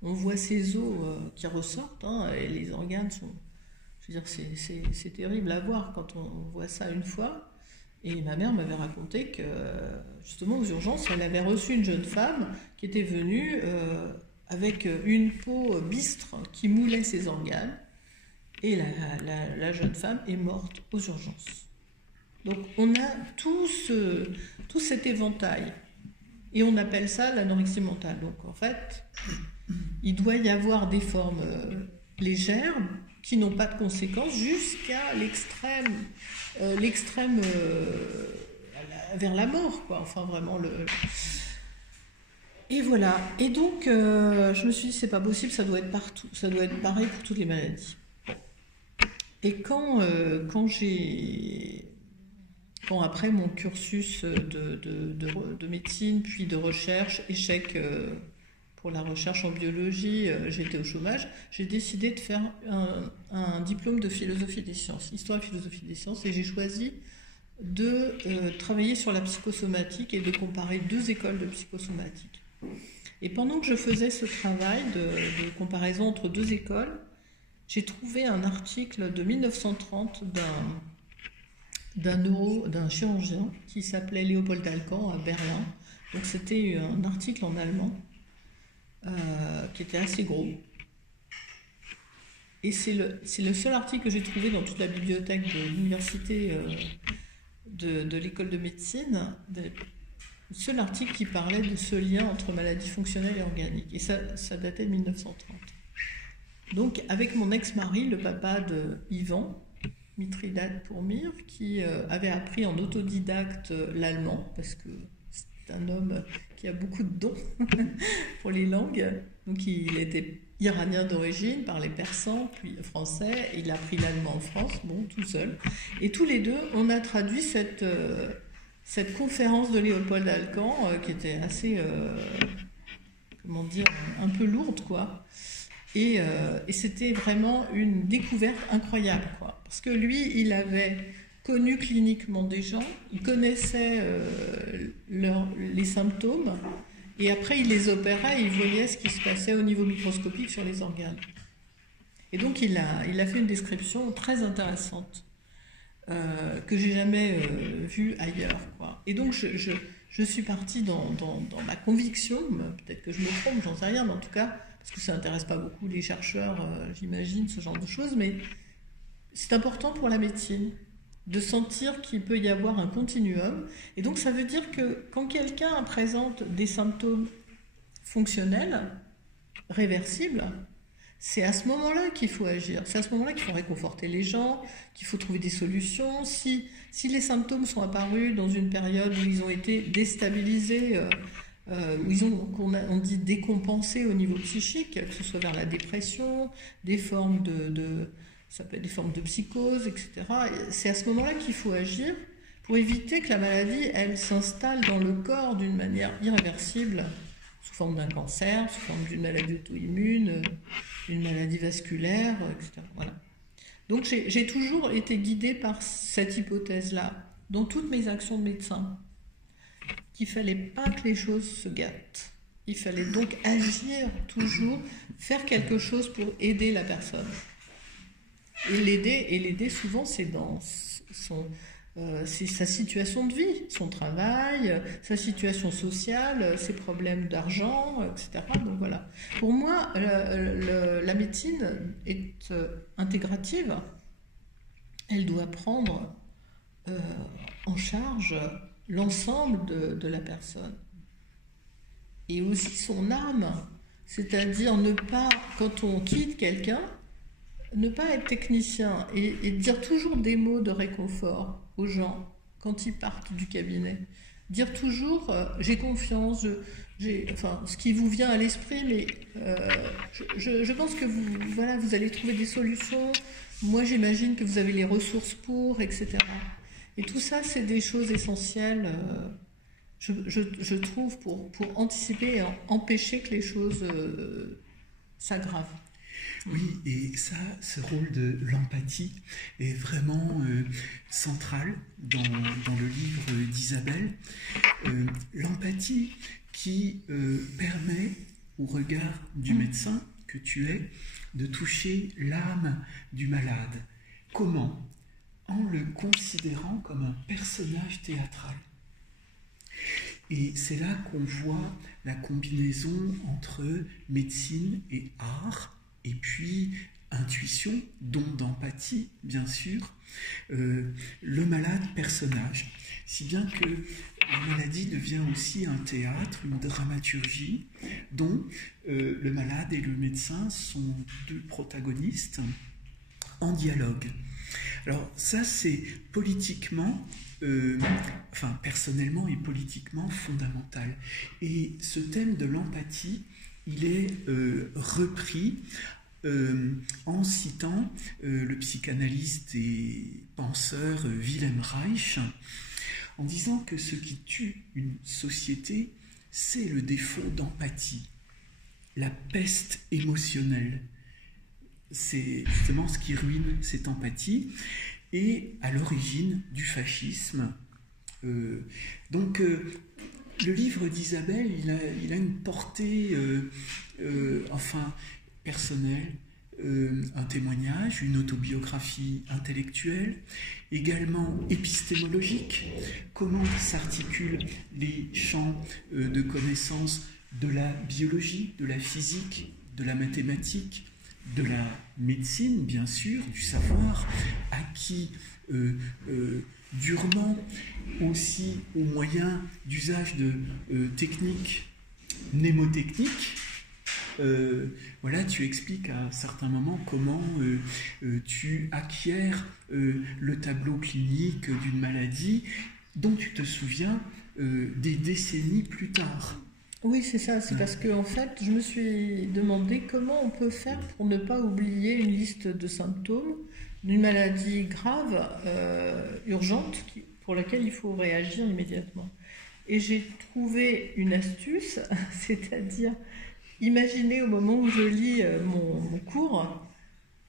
qu'on voit ses os qui ressortent, hein, et les organes sont... Je veux dire, c'est terrible à voir quand on voit ça une fois. Et ma mère m'avait raconté que, justement, aux urgences, elle avait reçu une jeune femme qui était venue avec une peau bistre qui moulait ses organes. Et la jeune femme est morte aux urgences. Donc on a tout cet éventail. Et on appelle ça l'anorexie mentale. Donc en fait, il doit y avoir des formes légères qui n'ont pas de conséquences jusqu'à l'extrême vers la mort, quoi. Enfin vraiment Et voilà. Et donc je me suis dit c'est pas possible, ça doit être partout, ça doit être pareil pour toutes les maladies. Et quand après mon cursus de médecine, puis de recherche, échec pour la recherche en biologie, j'étais au chômage, j'ai décidé de faire un diplôme de philosophie des sciences, histoire et philosophie des sciences, et j'ai choisi de travailler sur la psychosomatique et de comparer deux écoles de psychosomatique. Et pendant que je faisais ce travail de comparaison entre deux écoles, j'ai trouvé un article de 1930 d'un chirurgien qui s'appelait Léopold Alkan à Berlin. Donc c'était un article en allemand qui était assez gros. Et c'est le seul article que j'ai trouvé dans toute la bibliothèque de l'université de l'école de médecine, le seul article qui parlait de ce lien entre maladie fonctionnelle et organique. Et ça datait de 1930. Donc, avec mon ex-mari, le papa de Yvan, Mithridate pour Mire, qui avait appris en autodidacte l'allemand, parce que c'est un homme qui a beaucoup de dons pour les langues. Donc, il était iranien d'origine, parlait persan, puis français, et il a appris l'allemand en France, bon, tout seul. Et tous les deux, on a traduit cette conférence de Léopold Alkan, qui était assez, comment dire, un peu lourde, quoi. Et c'était vraiment une découverte incroyable, quoi. Parce que lui, il avait connu cliniquement des gens, il connaissait les symptômes, et après il les opérait et il voyait ce qui se passait au niveau microscopique sur les organes. Et donc il a fait une description très intéressante, que j'ai jamais vue ailleurs, quoi. Et donc je suis partie dans ma conviction, peut-être que je me trompe, j'en sais rien, mais en tout cas, parce que ça n'intéresse pas beaucoup les chercheurs, j'imagine, ce genre de choses, mais c'est important pour la médecine de sentir qu'il peut y avoir un continuum. Et donc ça veut dire que quand quelqu'un présente des symptômes fonctionnels, réversibles, c'est à ce moment-là qu'il faut agir. C'est à ce moment-là qu'il faut réconforter les gens, qu'il faut trouver des solutions. Si les symptômes sont apparus dans une période où ils ont été déstabilisés, où on dit décompensés au niveau psychique, que ce soit vers la dépression, des formes ça peut être des formes de psychose, etc. C'est à ce moment-là qu'il faut agir pour éviter que la maladie, elle s'installe dans le corps d'une manière irréversible, sous forme d'un cancer, sous forme d'une maladie auto-immune, une maladie vasculaire, etc. Voilà. Donc j'ai toujours été guidée par cette hypothèse-là, dans toutes mes actions de médecin, qu'il ne fallait pas que les choses se gâtent. Il fallait donc agir toujours, faire quelque chose pour aider la personne. Et l'aider souvent, c'est dans c'est sa situation de vie, son travail, sa situation sociale, ses problèmes d'argent, etc. Donc voilà. Pour moi, la médecine est intégrative. Elle doit prendre en charge l'ensemble de la personne. Et aussi son âme, c'est-à-dire ne pas, quand on quitte quelqu'un, ne pas être technicien et dire toujours des mots de réconfort aux gens quand ils partent du cabinet. Dire toujours j'ai confiance, ce qui vous vient à l'esprit, mais je pense que vous allez trouver des solutions. Moi, j'imagine que vous avez les ressources pour, etc. Et tout ça, c'est des choses essentielles, je trouve, pour anticiper et empêcher que les choses s'aggravent. Oui, et ça, ce rôle de l'empathie est vraiment central dans le livre d'Isabelle. L'empathie qui permet au regard du médecin que tu es de toucher l'âme du malade. Comment ? En le considérant comme un personnage théâtral. Et c'est là qu'on voit la combinaison entre médecine et art, et puis intuition, don d'empathie, bien sûr, le malade personnage. Si bien que la maladie devient aussi un théâtre, une dramaturgie, dont le malade et le médecin sont deux protagonistes en dialogue. Alors ça, c'est politiquement, personnellement et politiquement fondamental. Et ce thème de l'empathie, il est repris en citant le psychanalyste et penseur Wilhelm Reich, en disant que ce qui tue une société, c'est le défaut d'empathie, la peste émotionnelle. C'est justement ce qui ruine cette empathie et à l'origine du fascisme. Donc le livre d'Isabelle, il a une portée personnelle, un témoignage, une autobiographie intellectuelle, également épistémologique, comment s'articulent les champs de connaissances de la biologie, de la physique, de la mathématique, de la médecine, bien sûr, du savoir acquis durement, aussi au moyen d'usage de techniques mnémotechniques. Tu expliques à certains moments comment tu acquiers le tableau clinique d'une maladie dont tu te souviens des décennies plus tard. Oui, c'est ça. C'est parce que, en fait, je me suis demandé comment on peut faire pour ne pas oublier une liste de symptômes d'une maladie grave, urgente, pour laquelle il faut réagir immédiatement. Et j'ai trouvé une astuce, c'est-à-dire imaginer au moment où je lis mon cours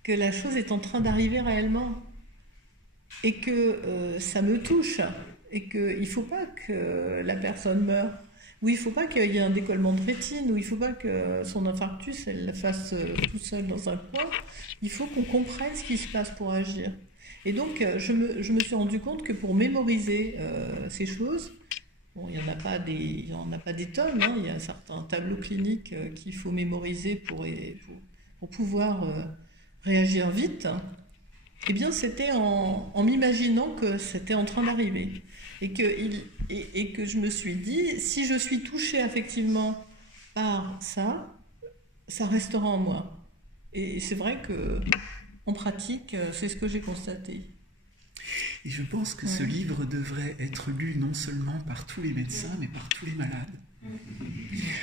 que la chose est en train d'arriver réellement et que ça me touche et qu'il ne faut pas que la personne meure. Ou il ne faut pas qu'il y ait un décollement de rétine, ou il ne faut pas que son infarctus, elle la fasse toute seule dans un coin. Il faut qu'on comprenne ce qui se passe pour agir. Et donc, je me suis rendu compte que pour mémoriser ces choses, bon, il n'y en a pas des tonnes, hein, il y a certains tableaux cliniques qu'il faut mémoriser pour pouvoir réagir vite. Eh bien, c'était en m'imaginant que c'était en train d'arriver. Et que je me suis dit, si je suis touchée affectivement par ça, ça restera en moi. Et c'est vrai qu'en pratique, c'est ce que j'ai constaté. Et je pense que ce livre devrait être lu non seulement par tous les médecins, mais par tous les malades.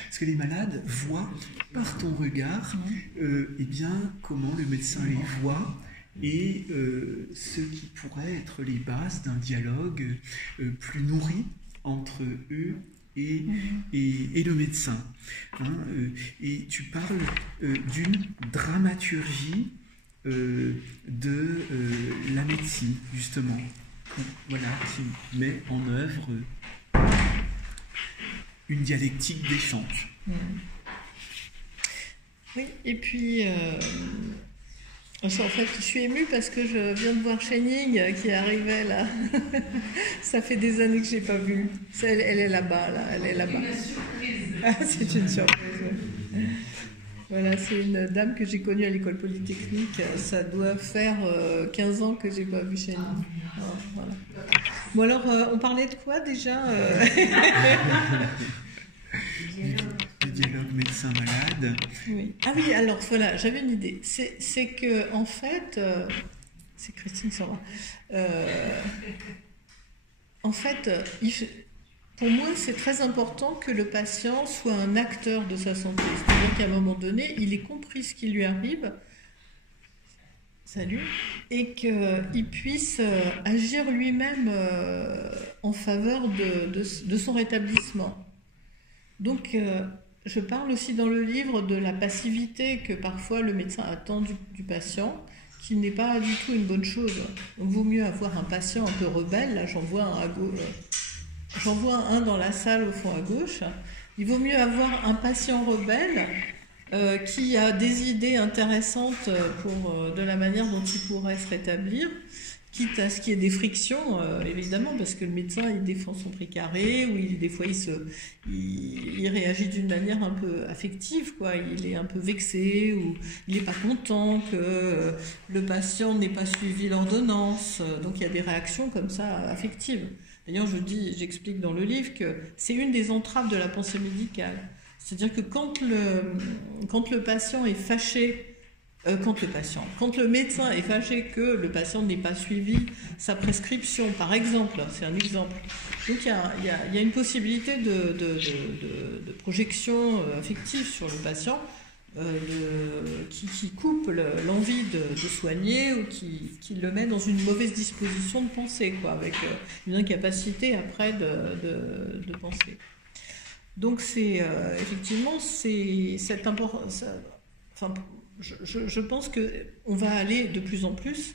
Parce que les malades voient par ton regard eh bien, comment le médecin les voit et ce qui pourrait être les bases d'un dialogue plus nourri entre eux et le médecin. Et tu parles d'une dramaturgie de la médecine, justement, voilà, qui met en œuvre une dialectique d'échange. Oui, et puis, en fait, je suis émue parce que je viens de voir Shining qui arrivait là. Ça fait des années que je n'ai pas vu. Elle est là-bas, là. Elle est là-bas. C'est une surprise, oui. Voilà, c'est une dame que j'ai connue à l'école polytechnique. Ça doit faire 15 ans que je n'ai pas vu Shining. Voilà. Bon alors, on parlait de quoi déjà Le dialogue médecin-malade. Oui. Ah oui, alors voilà, j'avais une idée. C'est que, en fait, c'est Christine Sora. En fait, pour moi, c'est très important que le patient soit un acteur de sa santé. C'est-à-dire qu'à un moment donné, il ait compris ce qui lui arrive. Salut. Et qu'il puisse agir lui-même en faveur de son rétablissement. Donc, je parle aussi dans le livre de la passivité que parfois le médecin attend du patient, qui n'est pas du tout une bonne chose. Donc, il vaut mieux avoir un patient un peu rebelle. Là, j'en vois un à gauche. J'en vois un dans la salle au fond à gauche. Il vaut mieux avoir un patient rebelle qui a des idées intéressantes de la manière dont il pourrait se rétablir, quitte à ce qu'il y ait des frictions, évidemment, parce que le médecin, il défend son précaré, ou des fois, il réagit d'une manière un peu affective, quoi. Il est un peu vexé, ou il n'est pas content que le patient n'ait pas suivi l'ordonnance. Donc, il y a des réactions comme ça, affectives. D'ailleurs, j'explique dans le livre que c'est une des entraves de la pensée médicale. C'est-à-dire que quand le patient est fâché, quand le médecin est fâché que le patient n'ait pas suivi sa prescription, par exemple, c'est un exemple. Donc il y a une possibilité de projection affective sur le patient qui coupe l'envie de soigner ou qui le met dans une mauvaise disposition de penser, quoi, avec une incapacité après de penser. Donc c'est effectivement c'est important. Enfin, je pense qu'on va aller de plus en plus,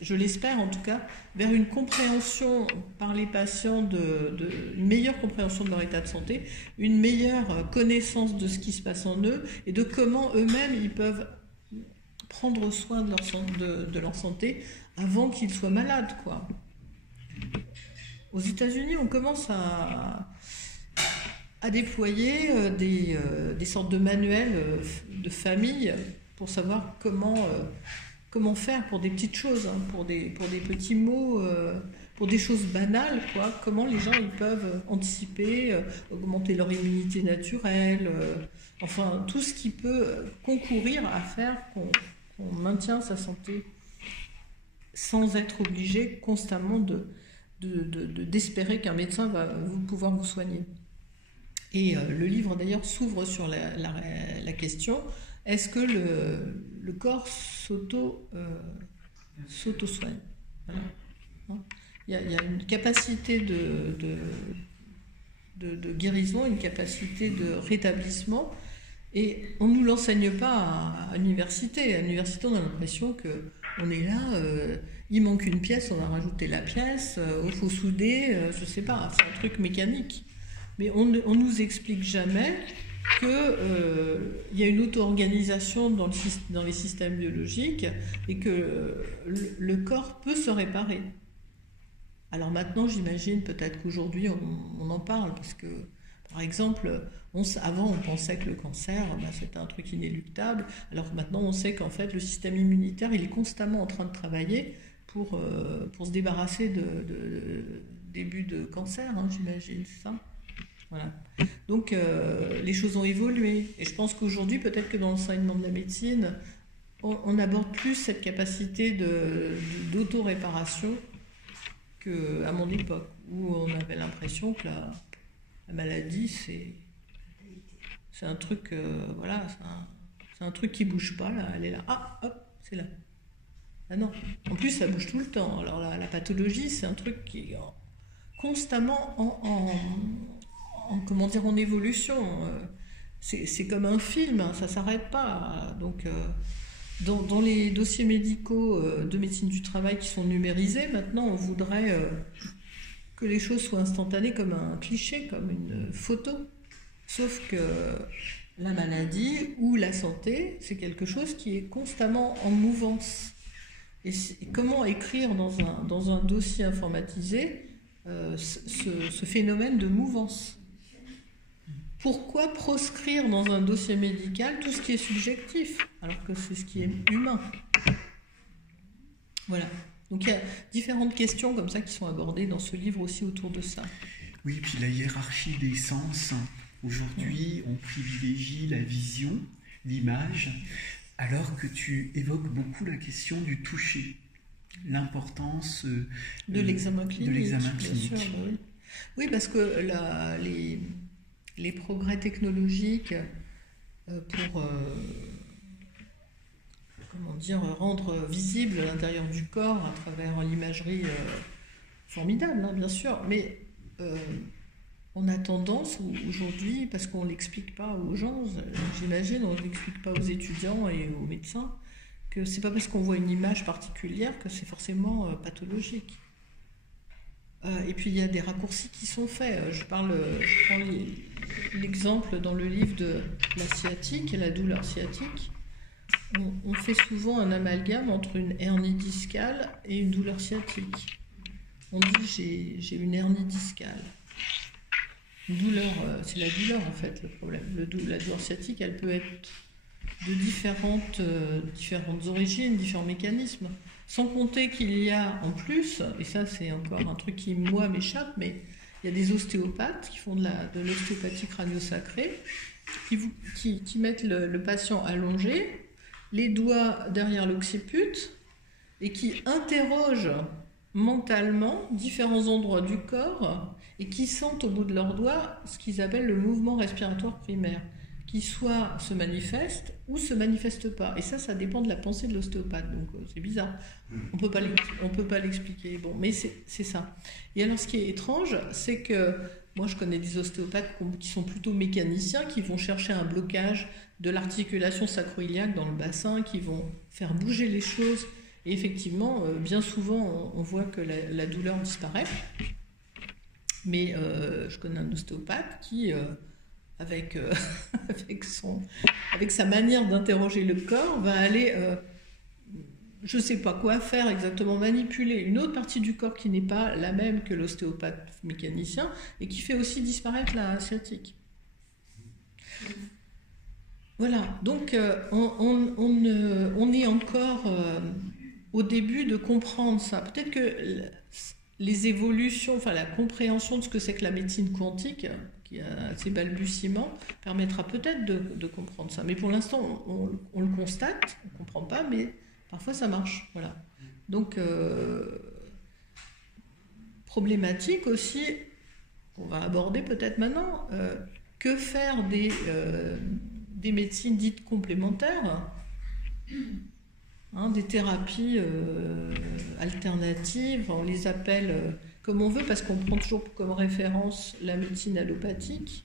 je l'espère en tout cas, vers une compréhension par les patients une meilleure compréhension de leur état de santé, une meilleure connaissance de ce qui se passe en eux et de comment eux-mêmes ils peuvent prendre soin de leur santé avant qu'ils soient malades, quoi. Aux États-Unis, on commence à déployer des sortes de manuels de famille pour savoir comment faire pour des petites choses, hein, pour des petits mots, pour des choses banales, quoi. Comment les gens ils peuvent anticiper, augmenter leur immunité naturelle, enfin tout ce qui peut concourir à faire qu'on maintient sa santé sans être obligé constamment d'espérer qu'un médecin va pouvoir vous soigner. Et le livre d'ailleurs s'ouvre sur la question, est-ce que le corps s'auto-soigne? Voilà. Il y a une capacité de guérison, une capacité de rétablissement, et on ne nous l'enseigne pas à l'université. À l'université, on a l'impression qu'on est là, il manque une pièce, on a rajouté la pièce, il faut souder, je ne sais pas, c'est un truc mécanique. Mais on ne nous explique jamais qu'il y a une auto-organisation dans les systèmes biologiques et que le corps peut se réparer. Alors maintenant, j'imagine peut-être qu'aujourd'hui, on en parle parce que, par exemple, avant, on pensait que le cancer, c'était un truc inéluctable, alors que maintenant, on sait qu'en fait, le système immunitaire, il est constamment en train de travailler pour se débarrasser de début de cancer, hein, j'imagine, c'est ça. Voilà. Donc les choses ont évolué et je pense qu'aujourd'hui peut-être que dans l'enseignement de la médecine on n'aborde plus cette capacité d'auto-réparation qu'à mon époque, où on avait l'impression que la maladie, c'est un truc, voilà, c'est un truc qui bouge pas, là, elle est là, ah, hop, c'est là. Ah non, en plus ça bouge tout le temps. Alors la pathologie, c'est un truc qui est constamment comment dire, en évolution. C'est comme un film, ça s'arrête pas. Donc dans les dossiers médicaux de médecine du travail qui sont numérisés, maintenant on voudrait que les choses soient instantanées comme un cliché, comme une photo. Sauf que la maladie ou la santé, c'est quelque chose qui est constamment en mouvance. Et comment écrire dans un dossier informatisé ce phénomène de mouvance? Pourquoi proscrire dans un dossier médical tout ce qui est subjectif, alors que c'est ce qui est humain? Voilà. Donc il y a différentes questions comme ça qui sont abordées dans ce livre aussi autour de ça. Oui, puis la hiérarchie des sens. Aujourd'hui, on privilégie la vision, l'image, alors que tu évoques beaucoup la question du toucher, l'importance de l'examen clinique. Bien sûr, bah oui. Oui, parce que les progrès technologiques pour comment dire, rendre visible l'intérieur du corps à travers l'imagerie formidable, hein, bien sûr, mais on a tendance aujourd'hui, parce qu'on ne l'explique pas aux gens, j'imagine, on ne l'explique pas aux étudiants et aux médecins, que c'est pas parce qu'on voit une image particulière que c'est forcément pathologique. Et puis il y a des raccourcis qui sont faits. Je prends l'exemple dans le livre de la sciatique et la douleur sciatique. On fait souvent un amalgame entre une hernie discale et une douleur sciatique. On dit j'ai une hernie discale. Une douleur, c'est la douleur en fait le problème. La douleur sciatique, elle peut être de différentes origines, différents mécanismes. Sans compter qu'il y a en plus, et ça c'est encore un truc qui moi m'échappe, mais il y a des ostéopathes qui font de l'ostéopathie crânio-sacrée, qui mettent le patient allongé, les doigts derrière l'occiput, et qui interrogent mentalement différents endroits du corps, et qui sentent au bout de leurs doigts ce qu'ils appellent le mouvement respiratoire primaire, qui soit se manifeste ou se manifeste pas. Et ça dépend de la pensée de l'ostéopathe. Donc c'est bizarre. On peut pas l'expliquer. Bon, mais c'est ça. Et alors ce qui est étrange, c'est que moi je connais des ostéopathes qui sont plutôt mécaniciens, qui vont chercher un blocage de l'articulation sacro-iliaque dans le bassin, qui vont faire bouger les choses. Et effectivement, bien souvent, on voit que la douleur disparaît. Mais je connais un ostéopathe qui... avec sa manière d'interroger le corps, va aller, je ne sais pas quoi faire exactement, manipuler une autre partie du corps qui n'est pas la même que l'ostéopathe mécanicien et qui fait aussi disparaître la sciatique. Voilà, donc on est encore au début de comprendre ça. Peut-être que les évolutions, enfin la compréhension de ce que c'est que la médecine quantique, qui a ses balbutiements, permettra peut-être de comprendre ça. Mais pour l'instant, on le constate, on ne comprend pas, mais parfois ça marche. Voilà. Donc, problématique aussi, qu'on va aborder peut-être maintenant, que faire des médecines dites complémentaires, des thérapies alternatives, on les appelle... comme on veut, parce qu'on prend toujours comme référence la médecine allopathique.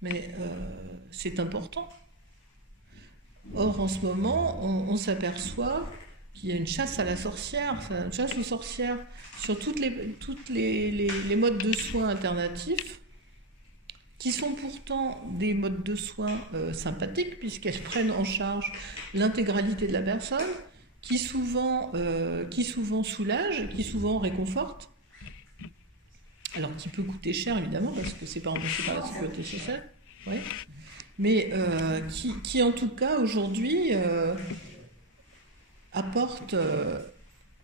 Mais c'est important. Or, en ce moment, on s'aperçoit qu'il y a une chasse à la sorcière, une chasse aux sorcières sur toutes les modes de soins alternatifs, qui sont pourtant des modes de soins sympathiques, puisqu'elles prennent en charge l'intégralité de la personne, qui souvent soulage, qui souvent réconforte, alors qui peut coûter cher évidemment, parce que c'est pas remboursé par la sécurité sociale, ouais. Mais qui en tout cas aujourd'hui apporte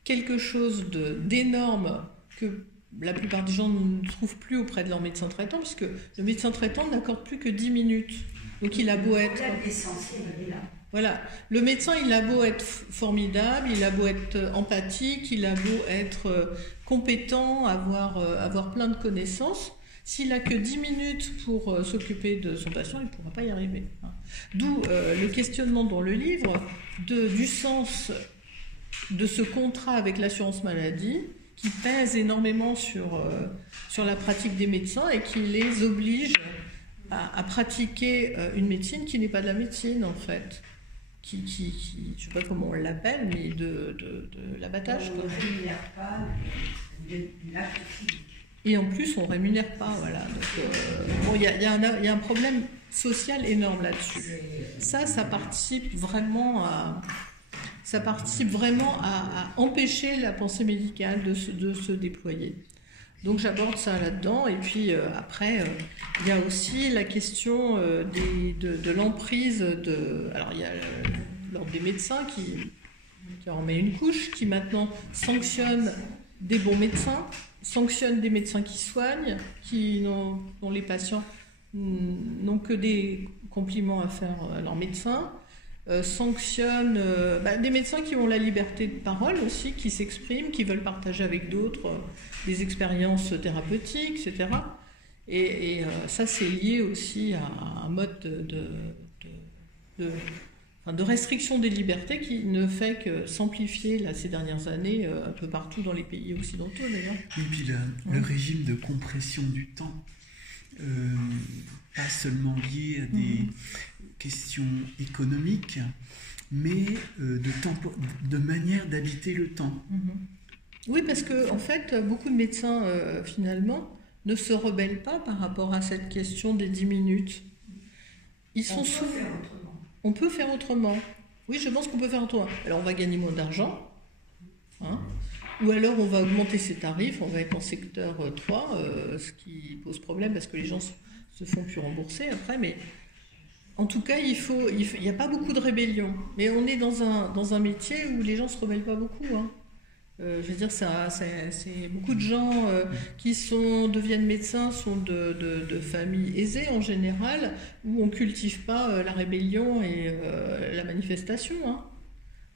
quelque chose d'énorme que la plupart des gens ne trouvent plus auprès de leur médecin traitant, puisque le médecin traitant n'accorde plus que 10 minutes. Donc il a beau être... L'essentiel, elle est là. Voilà, le médecin, il a beau être formidable, il a beau être empathique, il a beau être compétent, avoir plein de connaissances, s'il n'a que 10 minutes pour s'occuper de son patient, il ne pourra pas y arriver. D'où le questionnement dans le livre du sens de ce contrat avec l'assurance maladie qui pèse énormément sur la pratique des médecins et qui les oblige à pratiquer une médecine qui n'est pas de la médecine en fait. Je ne sais pas comment on l'appelle, mais de l'abattage. On ne rémunère pas l'acte physique. Et en plus, on ne rémunère pas. Voilà. Donc, il y a un problème social énorme là-dessus. Ça participe vraiment à empêcher la pensée médicale de se déployer. Donc j'aborde ça là-dedans. Et puis après, il y a aussi la question de l'emprise alors il y a l'ordre des médecins qui en met une couche, qui maintenant sanctionne des bons médecins, sanctionne des médecins qui soignent, dont les patients n'ont que des compliments à faire à leurs médecins, sanctionne des médecins qui ont la liberté de parole aussi, qui s'expriment, qui veulent partager avec d'autres des expériences thérapeutiques, etc. Et ça, c'est lié aussi à un mode de restriction des libertés qui ne fait que s'amplifier ces dernières années un peu partout dans les pays occidentaux d'ailleurs. Et puis le régime de compression du temps, pas seulement lié à des questions économiques, mais de manière d'habiter le temps. Oui, parce que en fait, beaucoup de médecins finalement ne se rebellent pas par rapport à cette question des 10 minutes. On peut faire autrement. Oui, je pense qu'on peut faire autrement. Alors, on va gagner moins d'argent, ou alors on va augmenter ses tarifs, on va être en secteur 3, ce qui pose problème parce que les gens se font plus rembourser après. Mais en tout cas, il n'y a pas beaucoup de rébellion. Mais on est dans un métier où les gens ne se rebellent pas beaucoup. Je veux dire, c'est beaucoup de gens qui deviennent médecins sont de familles aisées en général, où on ne cultive pas la rébellion et la manifestation.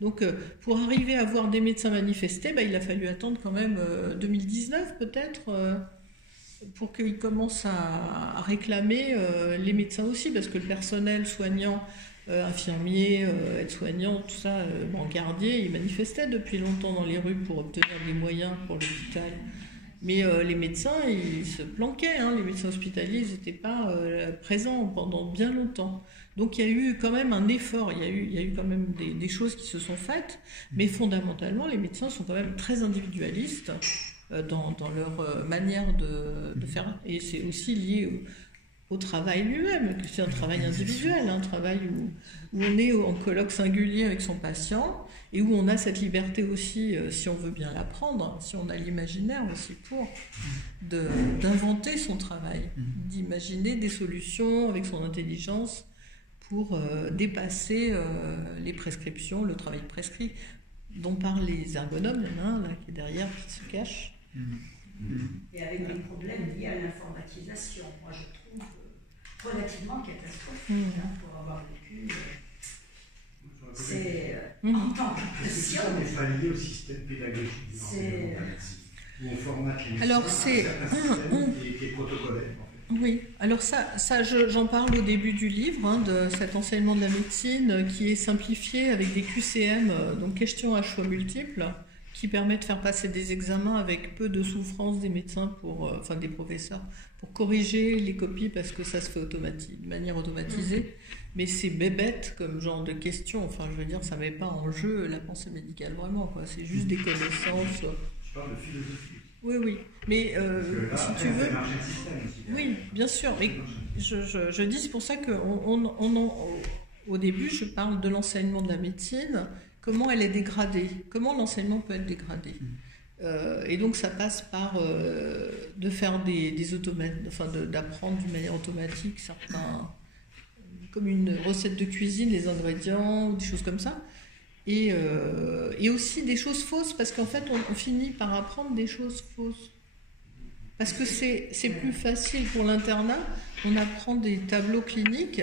Donc, pour arriver à voir des médecins manifester, il a fallu attendre quand même 2019 peut-être, pour qu'ils commencent à réclamer les médecins aussi, parce que le personnel soignant, infirmiers, aides-soignants, tout ça, brancardiers, ils manifestaient depuis longtemps dans les rues pour obtenir des moyens pour l'hôpital. Mais les médecins, ils se planquaient, les médecins hospitaliers, ils n'étaient pas présents pendant bien longtemps. Donc il y a eu quand même un effort, il y a eu quand même des choses qui se sont faites, mais fondamentalement, les médecins sont quand même très individualistes dans leur manière de faire. Et c'est aussi lié au travail lui-même, que c'est un travail individuel, un travail où on est en colloque singulier avec son patient et où on a cette liberté aussi, si on veut bien l'apprendre, si on a l'imaginaire aussi d'inventer son travail, d'imaginer des solutions avec son intelligence pour dépasser les prescriptions, le travail prescrit dont parlent les ergonomes, il y en a un là qui est derrière, qui se cache. Et avec des problèmes liés à l'informatisation, moi je trouve relativement catastrophique pour avoir vécu. C'est en tant que patient. On n'est pas lié au système pédagogique du l'enseignement de la médecine, où on formate les médecins. Alors c'est qui est protocolaire. En fait. Oui, alors j'en parle au début du livre, de cet enseignement de la médecine qui est simplifié avec des QCM, donc questions à choix multiples, qui permet de faire passer des examens avec peu de souffrance des médecins, des professeurs, pour corriger les copies parce que ça se fait de manière automatisée. Mais c'est bébête comme genre de questions. Enfin, je veux dire, ça ne met pas en jeu la pensée médicale vraiment, quoi. C'est juste des connaissances. Je parle de philosophie. Oui. Mais si tu veux. Oui, bien sûr. Mais je dis, c'est pour ça qu'au début, je parle de l'enseignement de la médecine. Comment elle est dégradée, comment l'enseignement peut être dégradé. Et donc ça passe par de faire des automates, d'apprendre d'une manière automatique certains, comme une recette de cuisine, les ingrédients, ou des choses comme ça. Et aussi des choses fausses, parce qu'en fait on finit par apprendre des choses fausses. Parce que c'est plus facile pour l'internat, on apprend des tableaux cliniques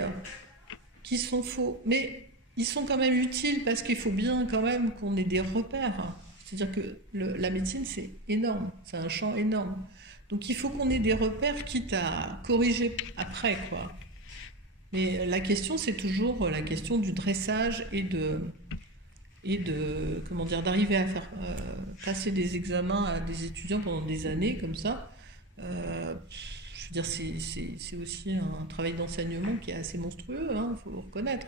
qui sont faux. Mais ils sont quand même utiles parce qu'il faut bien quand même qu'on ait des repères. C'est-à-dire que la médecine, c'est énorme, c'est un champ énorme. Donc il faut qu'on ait des repères, quitte à corriger après, quoi. Mais la question, c'est toujours la question du dressage et comment dire, d'arriver à faire passer des examens à des étudiants pendant des années comme ça. Je veux dire, c'est aussi un travail d'enseignement qui est assez monstrueux, il faut le reconnaître.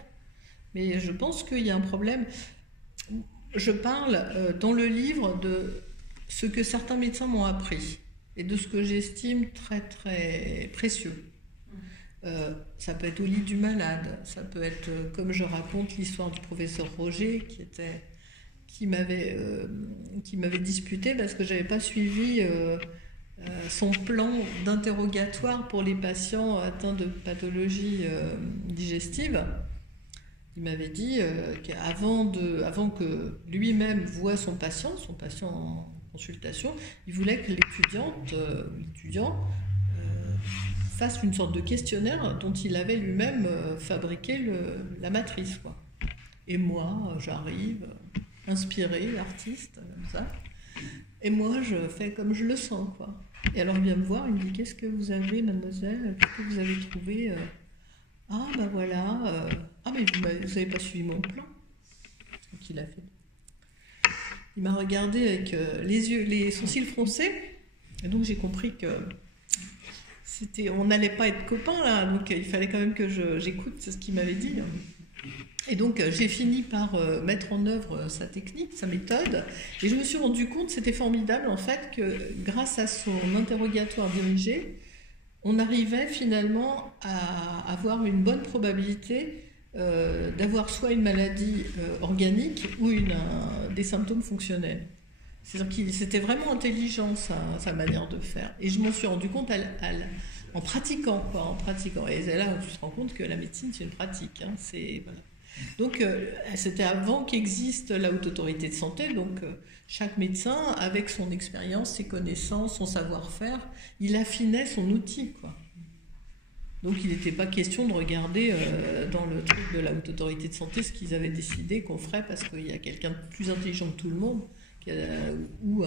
Mais je pense qu'il y a un problème. Je parle dans le livre de ce que certains médecins m'ont appris et de ce que j'estime très très précieux. Ça peut être au lit du malade, ça peut être comme je raconte l'histoire du professeur Roger qui m'avait disputé parce que j'avais pas suivi son plan d'interrogatoire pour les patients atteints de pathologies digestives. Il m'avait dit qu'avant que lui-même voie son patient en consultation, il voulait que l'étudiant fasse une sorte de questionnaire dont il avait lui-même fabriqué la matrice, quoi. Et moi, j'arrive, inspirée, artiste, comme ça, et moi, je fais comme je le sens, quoi. Et alors, il vient me voir, il me dit « Qu'est-ce que vous avez, mademoiselle? Qu'est-ce que vous avez trouvé ?» Ah, ben voilà. Ah, mais vous n'avez pas suivi mon plan. C'est ce qu'il a fait. Il m'a regardé avec les sourcils froncés. Et donc, j'ai compris que on n'allait pas être copains, là. Donc, il fallait quand même que j'écoute ce qu'il m'avait dit. Et donc, j'ai fini par mettre en œuvre sa technique, sa méthode. Et je me suis rendu compte, c'était formidable, en fait, que grâce à son interrogatoire dirigé, on arrivait finalement à avoir une bonne probabilité d'avoir soit une maladie organique ou des symptômes fonctionnels. C'est-à-dire que c'était vraiment intelligent sa manière de faire. Et je m'en suis rendu compte en pratiquant, quoi, en pratiquant. Et c'est là où tu te rends compte que la médecine, c'est une pratique. Voilà. Donc, c'était avant qu'existe la haute autorité de santé. Donc, chaque médecin, avec son expérience, ses connaissances, son savoir-faire, il affinait son outil, quoi. Donc, il n'était pas question de regarder dans le truc de la haute autorité de santé ce qu'ils avaient décidé qu'on ferait parce qu'il y a quelqu'un de plus intelligent que tout le monde ou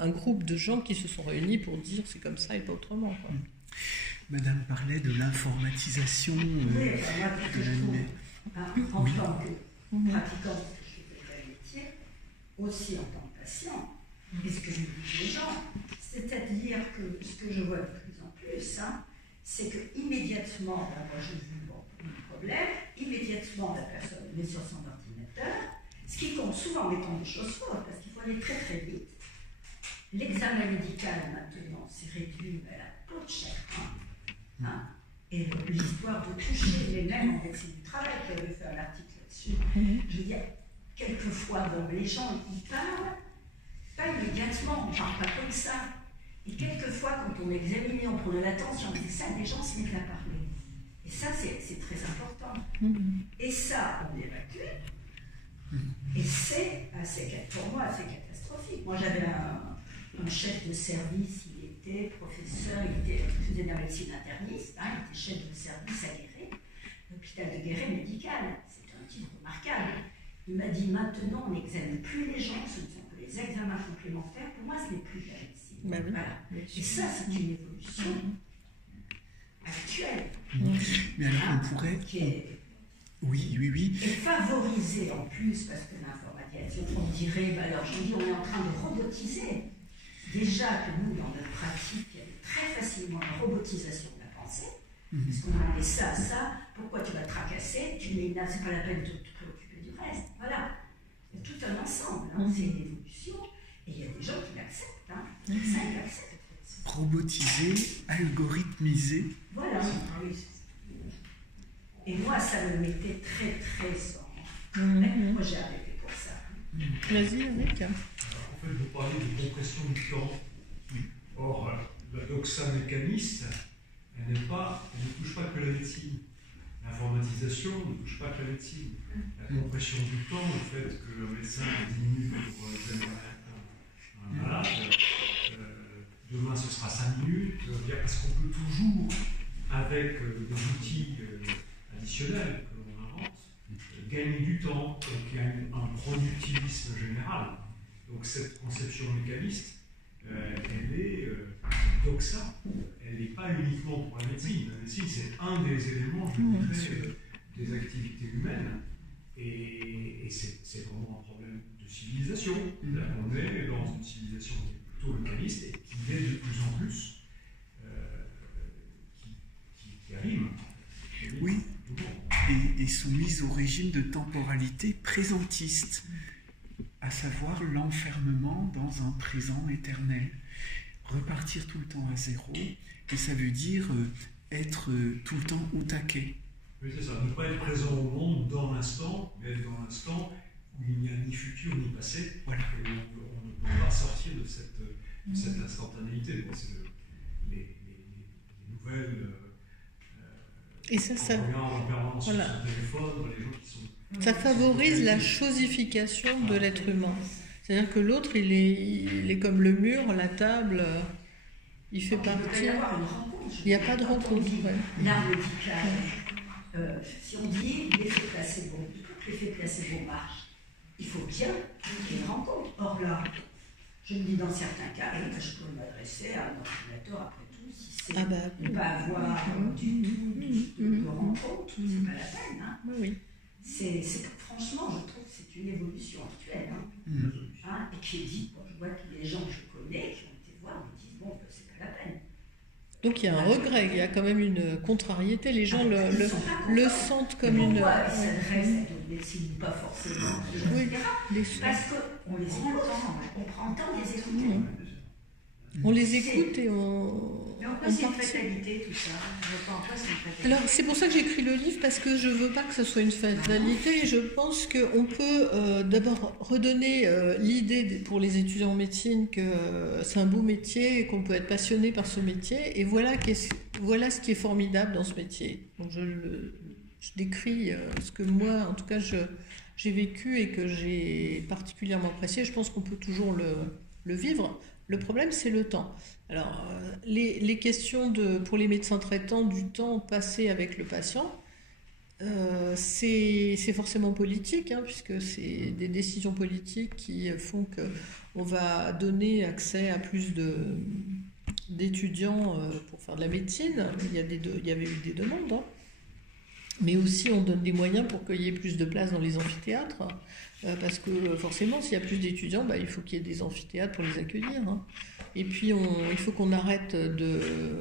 un groupe de gens qui se sont réunis pour dire c'est comme ça et pas autrement, quoi. Madame parlait de l'informatisation de l'animé. En tant que pratiquant, parce que je fais le métier, aussi en tant que patient, et ce que je dis aux gens, c'est-à-dire que ce que je vois de plus en plus, c'est que immédiatement, moi je dis un problème, immédiatement la personne met sur son ordinateur, ce qui compte souvent en mettant des choses fortes, parce qu'il faut aller très très vite. L'examen médical maintenant s'est réduit à la peau de chagrin. Et l'histoire de toucher les mêmes en médecine du travail, qui avait fait un article là-dessus, je veux dire, quelquefois, les gens, ils parlent, pas immédiatement, on ne parle pas comme ça. Et quelquefois, quand on examinait, on prenait l'attention, c'est ça, les gens se mettent à parler. Et ça, c'est très important. Et ça, on l'évacue. Et c'est, pour moi, assez catastrophique. Moi, j'avais un chef de service, il était professeur, il faisait de la médecine interniste, il était chef de service à Guéret, l'hôpital de Guéret médical. C'était un titre remarquable. Il m'a dit, maintenant, on n'examine plus les gens, ce ne sont que les examens complémentaires. Pour moi, ce n'est plus de la médecine. Voilà. Et ça, c'est une évolution actuelle. Mais alors, on pourrait... Oui. Et favoriser en plus, parce que l'informatisation, on dirait, alors je dis, on est en train de robotiser. Déjà que nous, dans notre pratique, il y avait très facilement la robotisation de la pensée, parce qu'on a enlevé ça, pourquoi tu vas te tracasser, c'est pas la peine de te préoccuper du reste. Voilà. Il y a tout un ensemble, c'est une évolution, et il y a des gens qui l'acceptent, ça ils l'acceptent. Robotiser, algorithmiser. Voilà. Et moi, ça me mettait très, très en... Moi, j'ai arrêté pour ça. Vas-y, Eric. En fait, vous parlez de compression du temps. Or, la doxa mécaniste, elle ne touche pas que la médecine. L'informatisation ne touche pas que la médecine. La compression du temps, le fait que le médecin a 10 minutes pour examiner un malade, demain ce sera 5 minutes, parce qu'on peut toujours, avec des outils additionnels que l'on invente, gagner du temps, donc il y a un productivisme général. Donc cette conception mécaniste, elle est doxa, elle n'est pas uniquement pour la médecine. La médecine, c'est un des éléments, je dirais, des activités humaines, et c'est vraiment un problème de civilisation. On est dans une civilisation qui est plutôt mécaniste et qui est de plus en plus, qui arrive. Oui, et soumise au régime de temporalité présentiste, à savoir l'enfermement dans un présent éternel. Repartir tout le temps à zéro, et ça veut dire être tout le temps au taquet. Oui, c'est ça, ne pas être présent au monde dans l'instant, mais être dans l'instant où il n'y a ni futur ni passé. Voilà. Et on ne peut pas sortir de cette instantanéité. Bon, c'est les nouvelles. Et ça, voilà. Téléphone, les gens qui sont... Ça favorise la chosification de l'être humain. C'est-à-dire que l'autre, il est comme le mur, la table, il fait partie. Il n'y a pas de rencontre. L'art médical, si on dit l'effet placebo, pour que l'effet placebo marche, il faut bien qu'il y ait une rencontre. Or là, je me dis dans certains cas, je peux m'adresser à un ordinateur après tout, si c'est ne pas avoir du tout de rencontre, c'est pas la peine. Hein. Oui. Franchement, je trouve que c'est une évolution actuelle, et qui est dit, je vois que les gens que je connais, qui ont été voir, me disent, bon, c'est pas la peine. Donc il y a un regret, il y a quand même une contrariété, les gens le sentent comme une... Pourquoi ils s'adressent à d'autres médecines, pas forcément, parce qu'on les écoute, on prend le temps de les écouter. On les écoute et on... Mais en quoi c'est une fatalité tout ça? Alors c'est pour ça que j'écris le livre, parce que je ne veux pas que ce soit une fatalité. Je pense qu'on peut d'abord redonner l'idée pour les étudiants en médecine que c'est un beau métier et qu'on peut être passionné par ce métier. Et voilà ce qui est formidable dans ce métier. Donc je décris ce que moi, en tout cas, j'ai vécu et que j'ai particulièrement apprécié. Je pense qu'on peut toujours le vivre. Le problème, c'est le temps. Alors, les questions pour les médecins traitants du temps passé avec le patient, c'est forcément politique, puisque c'est des décisions politiques qui font qu'on va donner accès à plus d'étudiants pour faire de la médecine. Il y avait eu des demandes, mais aussi on donne des moyens pour qu'il y ait plus de places dans les amphithéâtres. Parce que forcément, s'il y a plus d'étudiants, il faut qu'il y ait des amphithéâtres pour les accueillir. Et puis, il faut qu'on arrête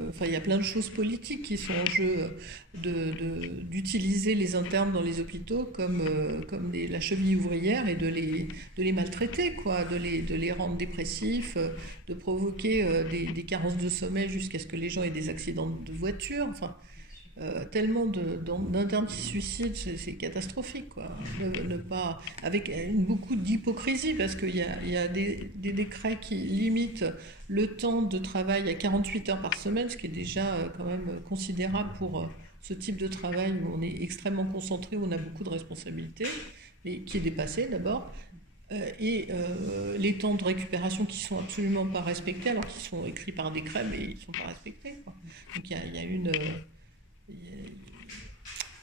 Enfin, il y a plein de choses politiques qui sont en jeu, d'utiliser les internes dans les hôpitaux comme la cheville ouvrière et de les maltraiter, quoi, de les rendre dépressifs, de provoquer des carences de sommeil jusqu'à ce que les gens aient des accidents de voiture. Enfin, tellement d'internes qui se suicident, c'est catastrophique, quoi. Avec beaucoup d'hypocrisie, parce qu'il y a des décrets qui limitent le temps de travail à 48 heures par semaine, ce qui est déjà quand même considérable pour ce type de travail où on est extrêmement concentré, où on a beaucoup de responsabilités, et qui est dépassé d'abord. Et les temps de récupération qui sont absolument pas respectés, alors qu'ils sont écrits par décret, mais ils sont pas respectés, quoi. Donc il y a une...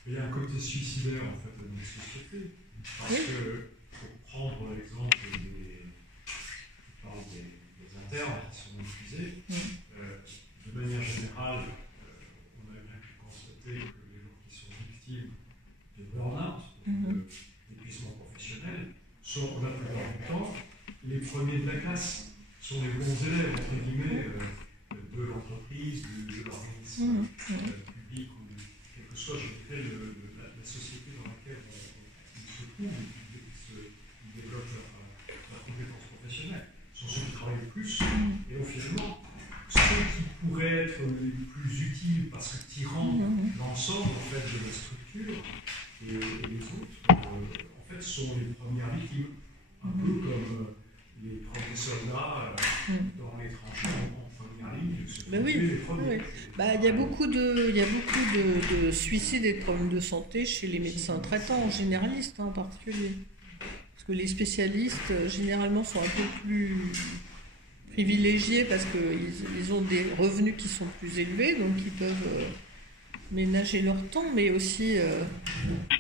Il y a un côté suicidaire en fait dans notre société, parce que pour prendre l'exemple des internes qui sont épuisés, de manière générale, on a bien pu constater que les gens qui sont victimes de burn-out, d'épuisement professionnel, sont la plupart du temps les premiers de la classe, sont les bons élèves entre guillemets de l'entreprise, de l'organisme public, ou quelle que soit, je dirais, la société dans laquelle ils se trouvent, ils développent leurs compétences professionnelles. Ce sont ceux qui travaillent le plus, et donc finalement, ceux qui pourraient être les plus utiles parce que tirant l'ensemble en fait, de la structure, et les autres, en fait, sont les premières victimes. Un peu comme les premiers soldats dans les tranchées en première ligne. Il y a beaucoup de suicides et de problèmes de santé chez les médecins traitants, généralistes en particulier. Parce que les spécialistes, généralement, sont un peu plus privilégiés parce qu'ils ont des revenus qui sont plus élevés, donc ils peuvent ménager leur temps, mais aussi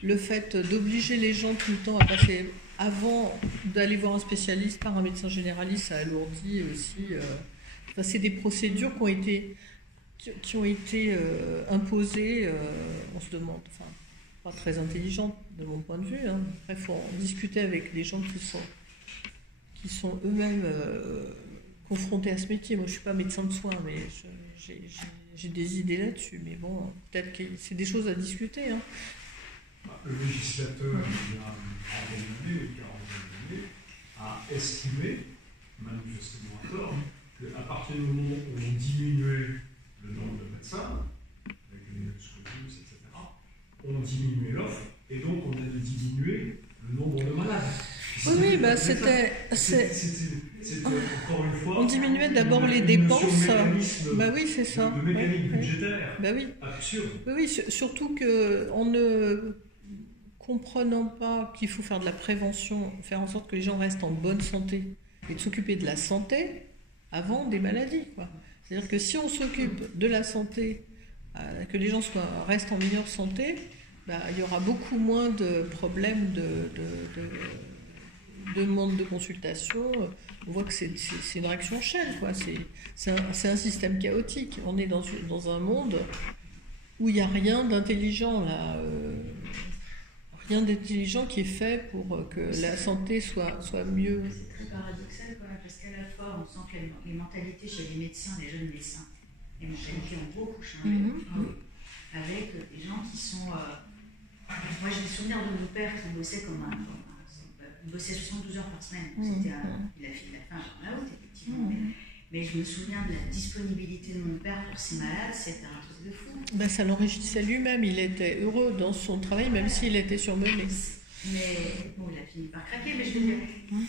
le fait d'obliger les gens tout le temps à passer, avant d'aller voir un spécialiste par un médecin généraliste, ça alourdit aussi. Enfin, c'est des procédures qui ont été imposées, on se demande, enfin, pas très intelligentes de mon point de vue. Hein. Après, il faut en discuter avec les gens qui sont eux-mêmes confrontés à ce métier. Moi, je ne suis pas médecin de soins, mais j'ai des idées là-dessus. Mais bon, peut-être que c'est des choses à discuter. Hein. Le législateur, il y a une quarantaine d'années, a estimé, manifestement à tort, qu'à partir du moment où on diminuait le nombre de médecins, avec les scrutus, etc., on diminuait l'offre, et donc on allait diminuer le nombre de malades. Oui, bah c'était encore une fois. On diminuait d'abord les dépenses. Bah oui, c'est ça. Le mécanisme budgétaire. Bah oui. Absurde. Oui, surtout qu'en ne comprenant pas qu'il faut faire de la prévention, faire en sorte que les gens restent en bonne santé, et de s'occuper de la santé avant des maladies, quoi. C'est-à-dire que si on s'occupe de la santé, que les gens restent en meilleure santé, bah, il y aura beaucoup moins de problèmes de manque de consultation. On voit que c'est une réaction en chaîne, quoi. C'est un système chaotique. On est dans un monde où il n'y a rien d'intelligent, là. Rien d'intelligent qui est fait pour que la santé soit mieux. C'est très paradoxal, parce qu'à la fois, on sent que les mentalités chez les médecins, les jeunes médecins, les mentalités ont beaucoup changé. Avec des gens qui sont... Moi, j'ai le souvenir de mon père qui bossait il bossait 72 heures par semaine. Il a fait la fin en out, effectivement. Mais je me souviens de la disponibilité de mon père pour ses malades, c'était un truc de fou. Ben, ça l'enrichissait lui-même, il était heureux dans son travail, même s'il était surmené. Mais bon, il a fini par craquer, mais je veux dire,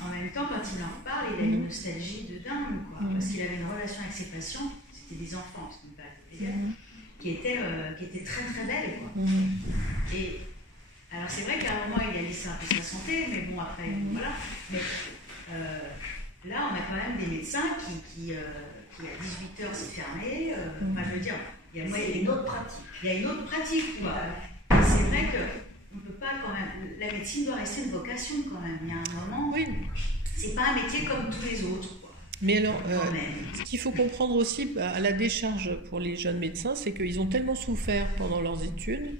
en même temps, quand il en parle, il a une nostalgie de dingue, quoi, parce qu'il avait une relation avec ses patients, c'était des enfants, ce qu'on peut appeler, qui était très très belle, quoi. Et alors c'est vrai qu'à un moment, il a laissé un peu sa santé, mais bon, après, voilà. Mais là, on a quand même des médecins qui à 18h, c'est fermé. Enfin, je veux dire, il y a une autre pratique. Il y a une autre pratique, quoi. C'est vrai qu'on ne peut pas quand même... La médecine doit rester une vocation, quand même. Il y a un moment... Oui. C'est pas un métier comme tous les autres, quoi. Mais alors, ce qu'il faut comprendre aussi à la décharge pour les jeunes médecins, c'est qu'ils ont tellement souffert pendant leurs études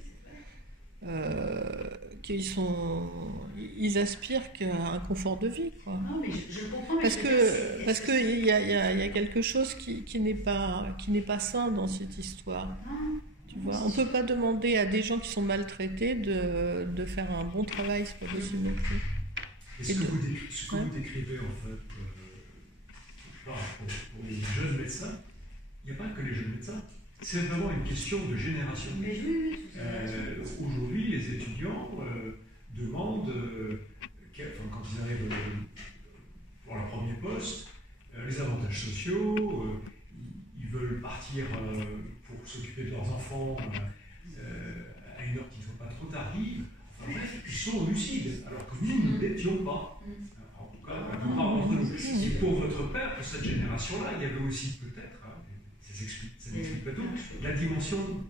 qu'ils aspirent qu'à un confort de vie, quoi. Non, mais je comprends. Parce que il y a quelque chose qui n'est pas sain dans cette histoire. Tu vois, on peut pas demander à des gens qui sont maltraités de faire un bon travail, c'est pas possible non plus. Et ce que vous décrivez en fait pour les jeunes médecins, il n'y a pas que les jeunes médecins. C'est vraiment une question de génération. Aujourd'hui, les étudiants demandent, quand ils arrivent pour leur premier poste, les avantages sociaux, ils veulent partir pour s'occuper de leurs enfants à une heure qui ne soit pas trop tardive. Enfin bref, ils sont lucides, alors que nous ne l'étions pas. En tout cas, entre nous. Et pour votre père, pour cette génération-là, il y avait aussi peut-être, ça n'explique pas tout, la dimension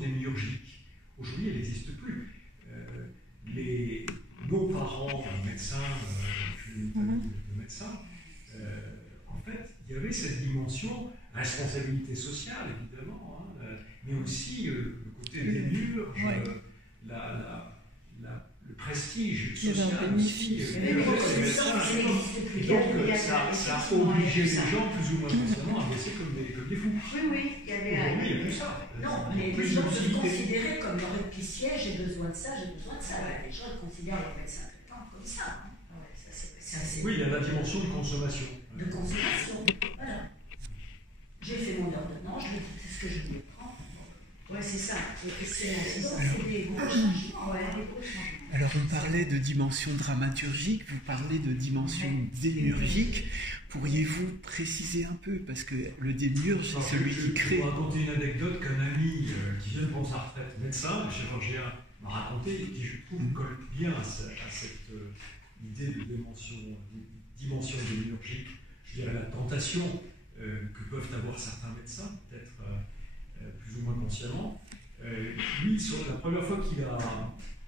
démiurgique. Aujourd'hui, elle n'existe plus. Nos parents médecins, une famille de médecins, en fait, il y avait cette dimension, responsabilité sociale, évidemment, mais aussi le côté démiurge, le prestige social aussi. Et donc, ça a obligé les gens, plus ou moins consciemment, à bosser comme des fous. Oui, il y avait... Aujourd'hui, il n'y a plus ça. Non, mais les gens se considéraient comme leur qui siège, j'ai besoin de ça, j'ai besoin de ça. Les gens considèrent leur médecin traitant comme ça. Oui, il y a la dimension de consommation. De consommation, voilà. J'ai fait mon ordonnance, c'est ce que je voulais prendre. Ouais, c'est ça. C'est des gros changements. Alors, on parlait de dimension dramaturgique, vous parlez de dimension démiurgique. Pourriez-vous préciser un peu? Parce que le démiurge, c'est celui qui crée. Je vais vous raconter une anecdote qu'un ami qui vient de prendre sa retraite, médecin, chirurgien, m'a raconté et qui, je trouve, colle bien à cette idée de dimension démiurgique. Je dirais la tentation que peuvent avoir certains médecins, peut-être plus ou moins inconsciemment. Lui, la première fois qu'il a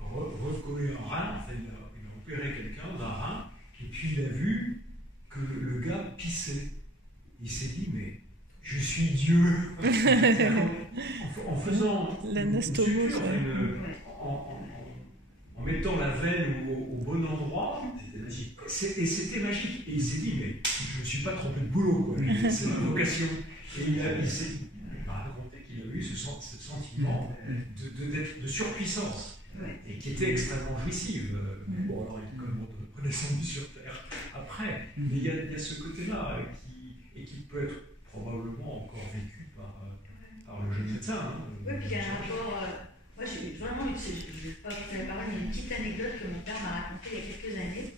recollé un rein, enfin, il a opéré quelqu'un d'un rein, et puis il a vu que le gars pissait. Il s'est dit, mais je suis Dieu. En faisant l'anastomose, en mettant la veine au bon endroit, c'était magique. Et c'était magique. Et il s'est dit, mais je ne me suis pas trompé de boulot, quoi. C'est ma vocation. Et il m'a raconté qu'il a eu ce sentiment de surpuissance, et qui était extrêmement jouissive. Bon, alors il est quand même redescendu sur Terre après, mais il y a ce côté-là qui peut être probablement encore vécu par le jeune médecin. Oui, puis il y a un rapport. Moi, j'ai vraiment eu, je ne vais pas vous faire parler, mais une petite anecdote que mon père m'a racontée il y a quelques années.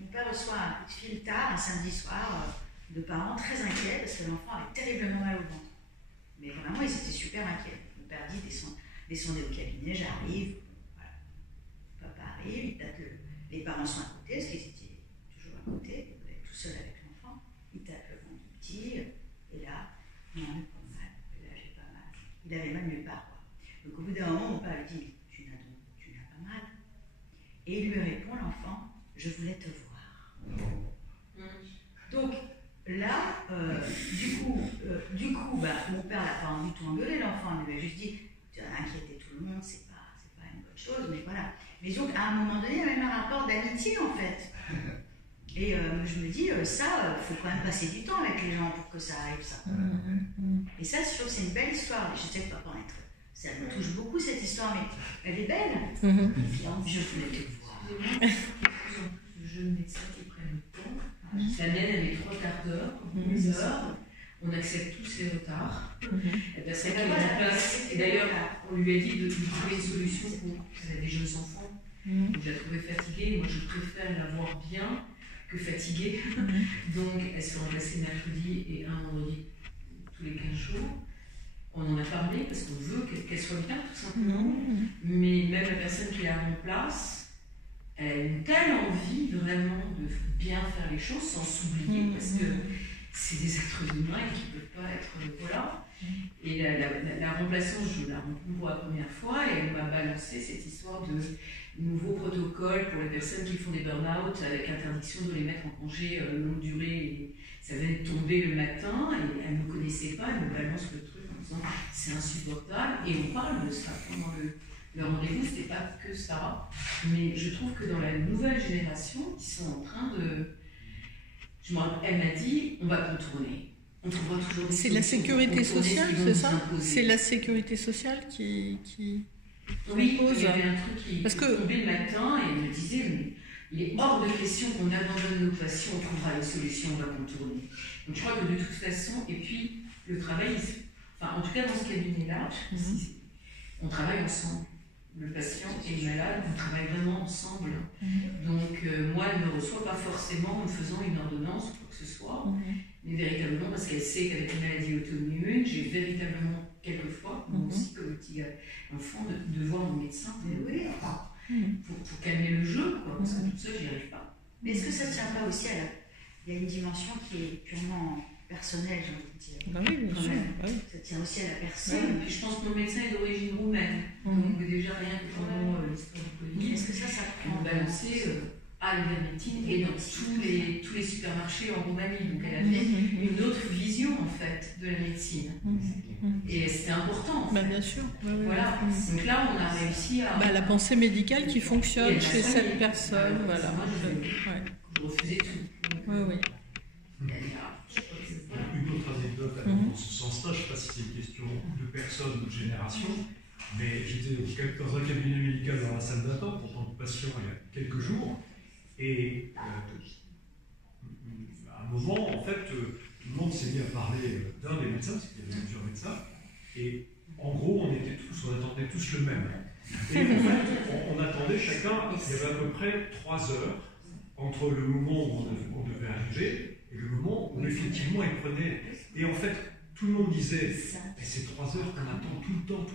Mon père reçoit un coup de fil tard, un samedi soir, de parents très inquiets parce que l'enfant avait terriblement mal au ventre. Mais vraiment, ils étaient super inquiets. Mon père dit, descendez au cabinet, j'arrive. Voilà. Papa arrive, il tape les parents sont à côté, parce qu'ils étaient toujours à côté, tout seul avec l'enfant. Il tape le ventre du petit, et là, non, pas mal, là, j'ai pas mal. Il avait mal nulle part, quoi. Donc au bout d'un moment, mon père lui dit, tu n'as pas mal. Et il lui répond, l'enfant, je voulais te voir. Donc là, du coup, mon père n'a pas du tout engueulé l'enfant, il lui a juste dit, tu as inquiété tout le monde, c'est pas une bonne chose, mais voilà. Mais donc à un moment donné, il y a même un rapport d'amitié en fait. Et je me dis, ça, il faut quand même passer du temps avec les gens pour que ça arrive, ça. Et ça, je trouve que c'est une belle histoire. Je sais que papa en être. Ça me touche beaucoup cette histoire, mais elle est belle. Je voulais te voir. Excusez-moi, il y a de plus en plus de jeunes médecins qui prennent le temps. La mienne, elle met 3 quarts d'heure, 10 heures. On accepte tous les retards. La personne qui est en place, et d'ailleurs, on lui a dit de trouver une solution pour elle a des jeunes enfants. Donc, je la trouvais fatiguée. Moi, je préfère la voir bien que fatiguée. Donc, elle se fait remplacer mercredi et un vendredi tous les 15 jours. On en a parlé parce qu'on veut qu'elle soit bien, tout simplement. Mais même la personne qui la remplace, elle a une telle envie vraiment de bien faire les choses sans s'oublier, parce que c'est des êtres humains qui ne peuvent pas être. Voilà. Et la remplaçante, je la rencontre pour la première fois et elle m'a balancé cette histoire de nouveaux protocoles pour les personnes qui font des burn-out avec interdiction de les mettre en congé longue durée. Et ça venait de tomber le matin et elle ne me connaissait pas, elle me balance le truc en disant c'est insupportable. Et on parle de ça pendant le rendez-vous, c'était pas que ça. Mais je trouve que dans la nouvelle génération, ils sont en train de. Elle m'a dit on va contourner. On trouvera toujours des C'est la sécurité sociale, c'est ça? C'est la sécurité sécurité sociale qui oui, impose. il y avait un truc qui tombait le matin et il me disait mais il est hors de question qu'on abandonne nos patients, on trouvera une solution, on va contourner. Donc je crois que de toute façon, et puis le travail, enfin en tout cas dans ce cabinet-là, on travaille ensemble. Le patient et le malade, on travaille vraiment ensemble. Donc moi, elle ne me reçoit pas forcément en faisant une ordonnance ou quoi que ce soit, mais véritablement parce qu'elle sait qu'avec une maladie auto-immune, j'ai véritablement quelquefois, moi aussi comme petit enfant, de voir mon médecin pour calmer le jeu, quoi, parce que toute seule, j'y arrive pas. Mais est-ce que ça ne tient pas aussi à il y a une dimension qui est purement personnelle, j'ai envie de dire. Ben oui, bien sûr. Ça tient aussi à la personne. Puis je pense que mon médecin est d'origine roumaine, donc déjà rien que pendant l'histoire du Covid, Est-ce que ça prend balancé à l'ivermectine et dans tous les supermarchés en Roumanie. Donc elle avait une autre vision en fait de la médecine. Et c'était important. En fait. Bien sûr. Voilà. Donc là, on a réussi à. La pensée médicale qui fonctionne chez cette personne. Voilà. Moi, je refusais tout. Oui. Une autre anecdote dans ce sens-là, je ne sais pas si c'est une question de personne ou de génération, mais j'étais dans un cabinet médical dans la salle d'attente en tant que patient il y a quelques jours, et à un moment, en fait, tout le monde s'est mis à parler d'un des médecins, parce qu'il y avait plusieurs médecins, et en gros, on attendait tous le même. Et en fait, on attendait chacun, il y avait à peu près 3 heures entre le moment où on devait arriver et le moment où effectivement il prenait. Et en fait, tout le monde disait c'est 3 heures qu'on attend tout le temps,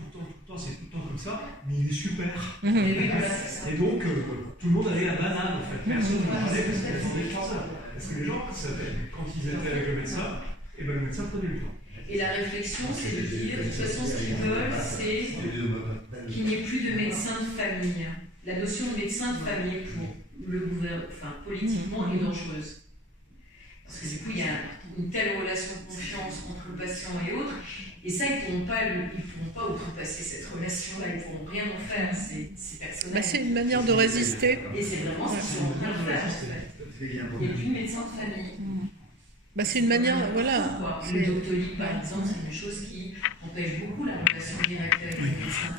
c'est tout le temps comme ça, mais il est super. Et donc, tout le monde avait la banane en fait. Personne ne parlait parce qu'il attendait 3 heures. Parce que les gens savaient, quand ils étaient avec le médecin, et ben le médecin prenait le temps. Et la réflexion, c'est de dire, de toute façon, ce qu'ils veulent, c'est qu'il n'y ait plus de médecin de famille. La notion de médecin de famille pour le gouvernement, enfin, politiquement, est dangereuse. Parce que du coup, il y a une telle relation de confiance entre le patient et autres, et ça, ils ne pourront pas outrepasser cette relation-là, ils ne pourront rien en faire, c'est personnel. C'est une manière de résister. Et c'est vraiment ce qu'ils sont en train de faire, en fait. Il n'y a plus de médecin de famille. C'est une manière, voilà. Le Doctolib, par exemple, c'est une chose qui empêche beaucoup la relation directe avec les médecins.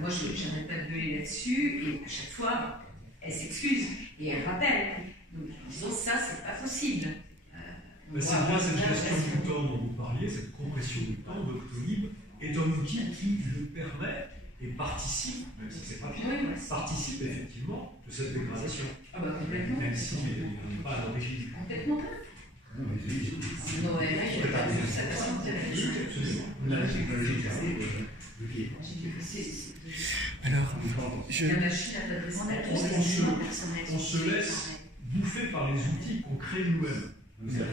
Moi, je n'arrête pas de gueuler là-dessus, et à chaque fois, elle s'excuse et elle rappelle. Donc, en disant ça, c'est pas possible. C'est bien cette gestion du temps dont vous parliez, cette compression du temps. Doctolib est un outil qui le permet et participe, même si c'est pas bien, participe effectivement de cette dégradation. Complètement. Même si il n'est pas à l'origine. Complètement pas. Sinon, il n'y a pas de sa façon de Alors, on se laisse bouffer par les outils qu'on crée nous-mêmes.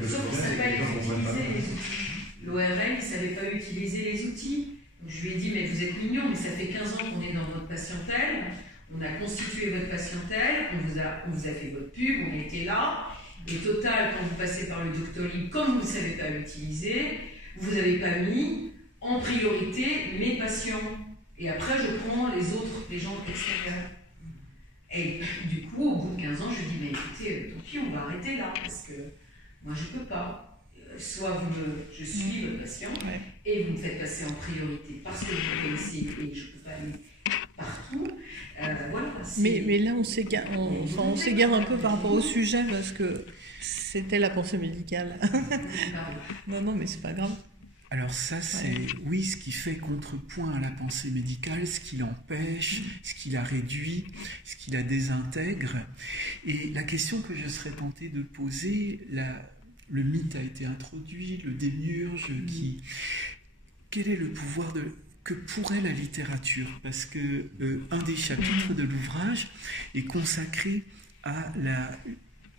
Sauf qu'on ne sait pas utiliser les outils. L'ORL ne savait pas utiliser les outils. Donc je lui ai dit, mais vous êtes mignon, mais ça fait 15 ans qu'on est dans votre patientèle, on a constitué votre patientèle, on vous a fait votre pub, on était là. Et total, quand vous passez par le Doctolib, comme vous ne savez pas l'utiliser, vous n'avez pas mis en priorité mes patients. Et après, je prends les gens extérieurs. Et du coup, au bout de 15 ans, je dis, mais écoutez, tant pis, on va arrêter là, parce que moi, je ne peux pas. Soit je suis le patient, et vous me faites passer en priorité parce que vous connaissez et je ne peux pas aller partout. Voilà, mais là, on s'égare un peu par rapport au sujet, parce que c'était la pensée médicale. non, mais c'est pas grave. Alors ça, c'est, oui, ce qui fait contrepoint à la pensée médicale, ce qui l'empêche, ce qui la réduit, ce qui la désintègre. Et la question que je serais tenté de poser, le mythe a été introduit, le démiurge, quel est le pouvoir que pourrait la littérature? Parce que un des chapitres de l'ouvrage est consacré à la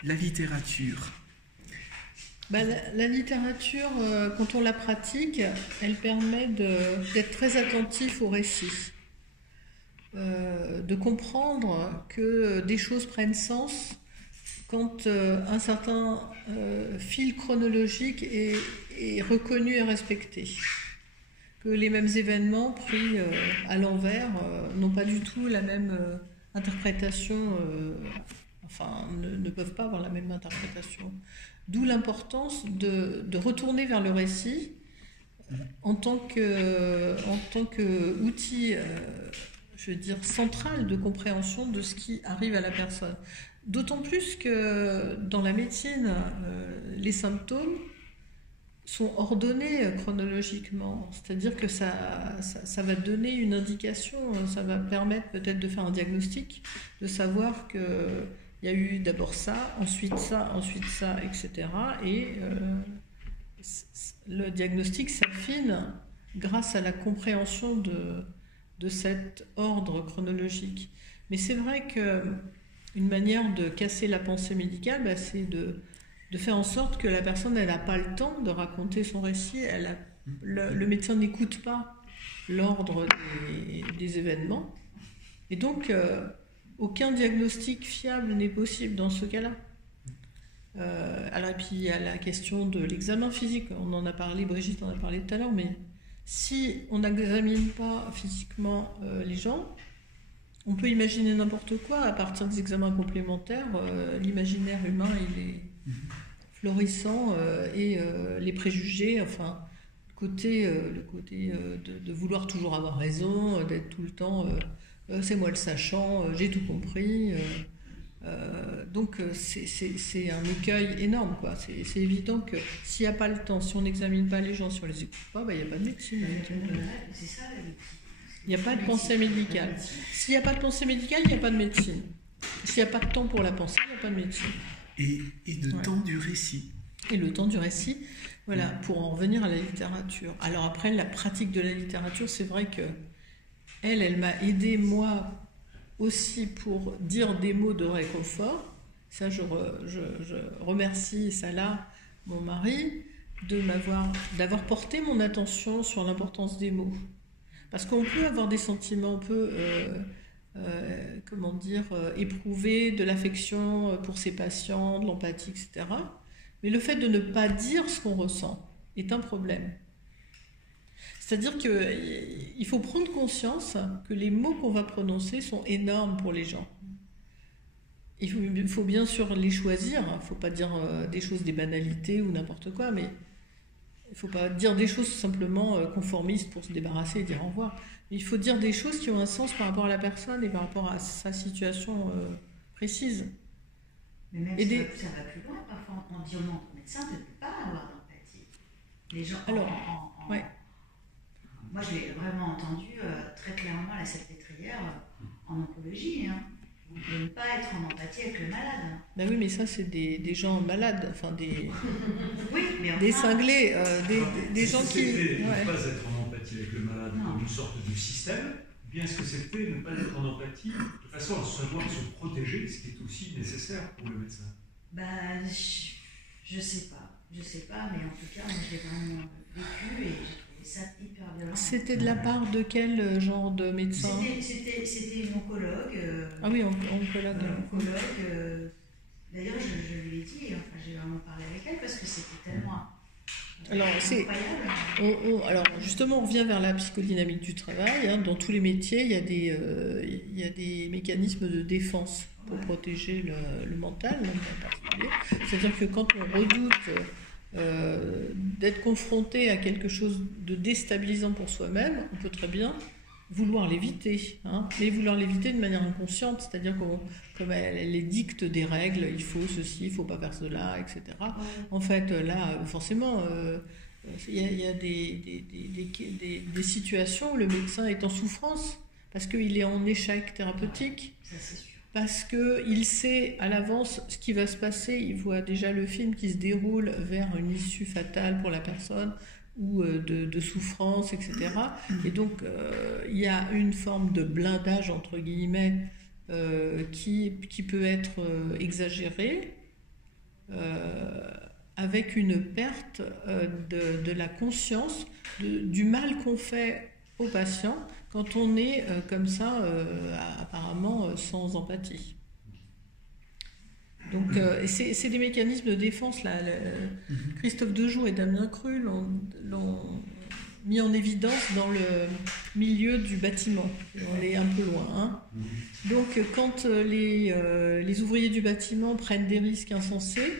littérature. La littérature, quand on la pratique, elle permet d'être très attentif au récit, de comprendre que des choses prennent sens quand un certain fil chronologique est reconnu et respecté, que les mêmes événements pris à l'envers n'ont pas du tout la même interprétation, ne peuvent pas avoir la même interprétation. D'où l'importance de retourner vers le récit en tant qu'outil, je veux dire, central de compréhension de ce qui arrive à la personne. D'autant plus que dans la médecine, les symptômes sont ordonnés chronologiquement, c'est-à-dire que ça va donner une indication, ça va permettre peut-être de faire un diagnostic, de savoir que il y a eu d'abord ça, ensuite ça, etc. Et le diagnostic s'affine grâce à la compréhension de cet ordre chronologique. Mais c'est vrai qu'une manière de casser la pensée médicale, c'est de faire en sorte que la personne n'a pas le temps de raconter son récit. Le médecin n'écoute pas l'ordre des événements. Et donc, aucun diagnostic fiable n'est possible dans ce cas-là. Alors, et puis il y a la question de l'examen physique. On en a parlé, Brigitte en a parlé tout à l'heure, mais si on n'examine pas physiquement les gens, on peut imaginer n'importe quoi à partir des examens complémentaires. L'imaginaire humain, il est florissant et les préjugés, le côté de vouloir toujours avoir raison, d'être tout le temps... c'est moi le sachant, j'ai tout compris. Donc c'est un écueil énorme, quoi. C'est évident que s'il n'y a pas le temps, si on n'examine pas les gens, si on ne les écoute pas, il n'y a pas de médecine. C'est ça, il n'y a pas de pensée médicale. S'il n'y a pas de pensée médicale, il n'y a pas de médecine. S'il n'y a pas de temps pour la pensée, il n'y a pas de médecine. Et de temps du récit. Et le temps du récit, voilà, pour en revenir à la littérature. Alors après, la pratique de la littérature, c'est vrai que elle m'a aidé, moi aussi, pour dire des mots de réconfort. Ça, je remercie Salah, mon mari, d'avoir porté mon attention sur l'importance des mots. Parce qu'on peut avoir des sentiments, on peut éprouver de l'affection pour ses patients, de l'empathie, etc. Mais le fait de ne pas dire ce qu'on ressent est un problème. C'est-à-dire qu'il faut prendre conscience que les mots qu'on va prononcer sont énormes pour les gens. Il faut bien sûr les choisir, il ne faut pas dire des choses, des banalités ou n'importe quoi, mais il ne faut pas dire des choses simplement conformistes pour se débarrasser et dire au revoir. Il faut dire des choses qui ont un sens par rapport à la personne et par rapport à sa situation précise. Mais même ça va plus loin, parfois on dit au médecin de ne pas avoir d'empathie. Les gens, ouais. Moi je l'ai vraiment entendu très clairement à la salpêtrière en oncologie, de ne pas être en empathie avec le malade. Ben oui, mais ça c'est des gens malades, enfin des cinglés, des gens qui... Ne pas être en empathie avec le malade comme une sorte de système, bien ce que c'était ne pas être en empathie de façon à savoir se protéger, ce qui est aussi nécessaire pour le médecin. Je sais pas, mais en tout cas, moi je l'ai vraiment vécu et j'ai trouvé ça hyper violent. C'était de la part de quel genre de médecin? C'était une oncologue. Ah oui, oncologue. D'ailleurs, je lui ai dit, j'ai vraiment parlé avec elle parce que c'était tellement... Alors justement, on revient vers la psychodynamique du travail. Dans tous les métiers, il y a des mécanismes de défense pour protéger le mental, en particulier. C'est-à-dire que quand on redoute d'être confronté à quelque chose de déstabilisant pour soi-même, on peut très bien vouloir l'éviter, mais vouloir l'éviter de manière inconsciente, c'est-à-dire comme elle dicte des règles, il faut ceci, il ne faut pas faire cela, etc. En fait, là, forcément, il y a des situations où le médecin est en souffrance, parce qu'il est en échec thérapeutique, parce qu'il sait à l'avance ce qui va se passer, il voit déjà le film qui se déroule vers une issue fatale pour la personne, ou de souffrance, etc. Et donc, il y a une forme de blindage, entre guillemets, qui peut être exagérée, avec une perte de la conscience du mal qu'on fait aux patients quand on est comme ça, apparemment sans empathie. Donc, c'est des mécanismes de défense. Là. Christophe Dejoux et Damien Cru l'ont mis en évidence dans le milieu du bâtiment. On est un peu loin. Donc, quand les ouvriers du bâtiment prennent des risques insensés,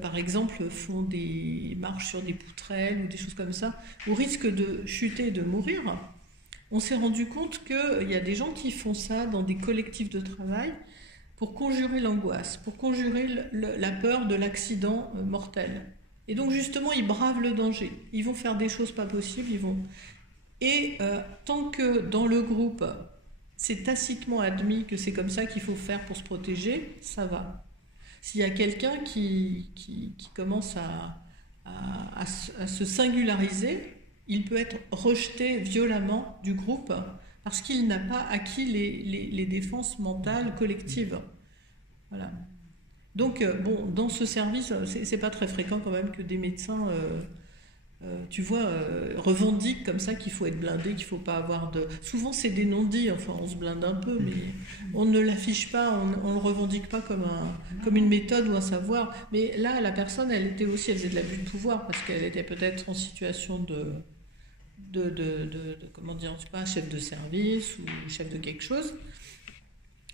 par exemple, font des marches sur des poutrelles ou des choses comme ça, au risque de chuter et de mourir, on s'est rendu compte qu'il y a des gens qui font ça dans des collectifs de travail pour conjurer l'angoisse, pour conjurer la peur de l'accident mortel. Et donc justement, ils bravent le danger. Ils vont faire des choses pas possibles, Et tant que dans le groupe, c'est tacitement admis que c'est comme ça qu'il faut faire pour se protéger, ça va. S'il y a quelqu'un qui commence à se singulariser, il peut être rejeté violemment du groupe parce qu'il n'a pas acquis les défenses mentales collectives. Voilà. Donc, dans ce service, c'est pas très fréquent quand même que des médecins, tu vois, revendiquent comme ça qu'il faut être blindé, qu'il faut pas avoir de... Souvent, c'est des non-dits, enfin, on se blinde un peu, mais on ne l'affiche pas, on le revendique pas comme une méthode ou un savoir. Mais là, la personne, elle faisait de l'abus de pouvoir parce qu'elle était peut-être en situation de comment dire, je sais pas, chef de service ou chef de quelque chose.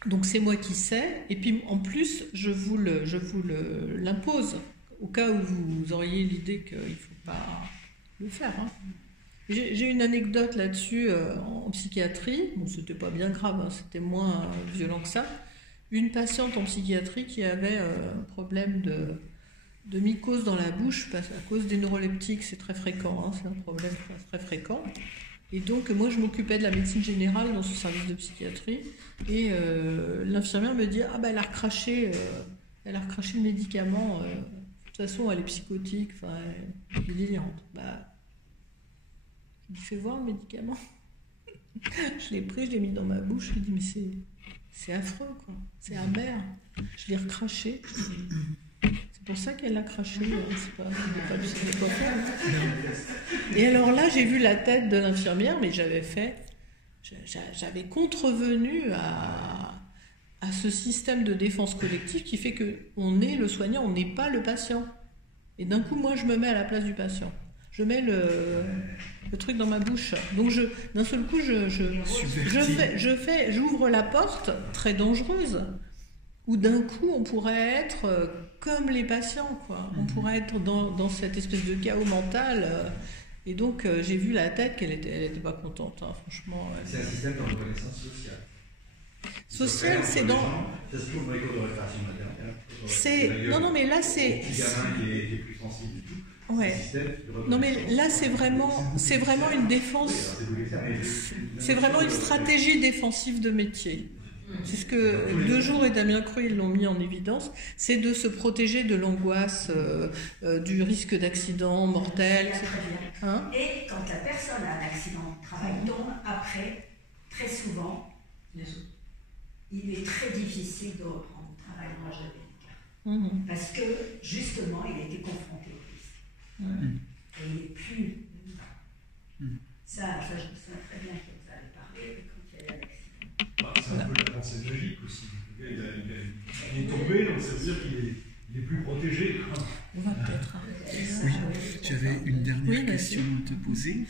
Donc c'est moi qui sais, et puis en plus je vous l'impose au cas où vous auriez l'idée qu'il ne faut pas le faire. J'ai une anecdote là-dessus en psychiatrie. Bon, c'était pas bien grave, c'était moins violent que ça. Une patiente en psychiatrie qui avait un problème de mycose dans la bouche à cause des neuroleptiques, c'est très fréquent, c'est un problème très fréquent. Et donc, moi, je m'occupais de la médecine générale dans ce service de psychiatrie. Et l'infirmière me dit « Ah, ben, elle a recraché le médicament. De toute façon, elle est psychotique. Enfin, elle est délirante. » Bah, je lui fais voir le médicament. Je l'ai pris, je l'ai mis dans ma bouche. Je lui ai dit « Mais c'est affreux, quoi. C'est amer. » Je l'ai recraché. C'est pour ça qu'elle a craché. C'est pas faire. Et alors là, j'ai vu la tête de l'infirmière, mais j'avais contrevenu à ce système de défense collective qui fait qu'on est le soignant, on n'est pas le patient. Et d'un coup, moi, je me mets à la place du patient. Je mets le truc dans ma bouche. Donc, d'un seul coup, j'ouvre la porte, très dangereuse, où d'un coup, on pourrait être comme les patients, quoi. On pourrait être dans cette espèce de chaos mental. Et donc, j'ai vu la tête qu'elle était pas contente, hein, franchement. C'est un système de reconnaissance sociale. Social, c'est dans... Ça se trouve dans les cours de réparation maternelle. Non, mais là, c'est... Le petit gamin qui est plus sensible du tout. Ouais. Non, mais là, c'est vraiment une défense. C'est vraiment une stratégie défensive de métier. C'est ce que De Jour et Damien Creux ils l'ont mis en évidence, c'est de se protéger de l'angoisse, du risque d'accident mortel. Hein? Et quand la personne a un accident de travail, tombe après, très souvent, il est très difficile de reprendre le travail dans l'âge médical. Parce que, justement, il a été confronté au risque. Et il n'est plus. Ça, je me souviens très bien que vous avez parlé quand il y a eu l'accident. C'est un peu la pensée logique aussi. Il est tombé, donc ça veut dire qu'il est plus protégé. On va peut-être arrêter. Oui, j'avais une dernière question à te poser.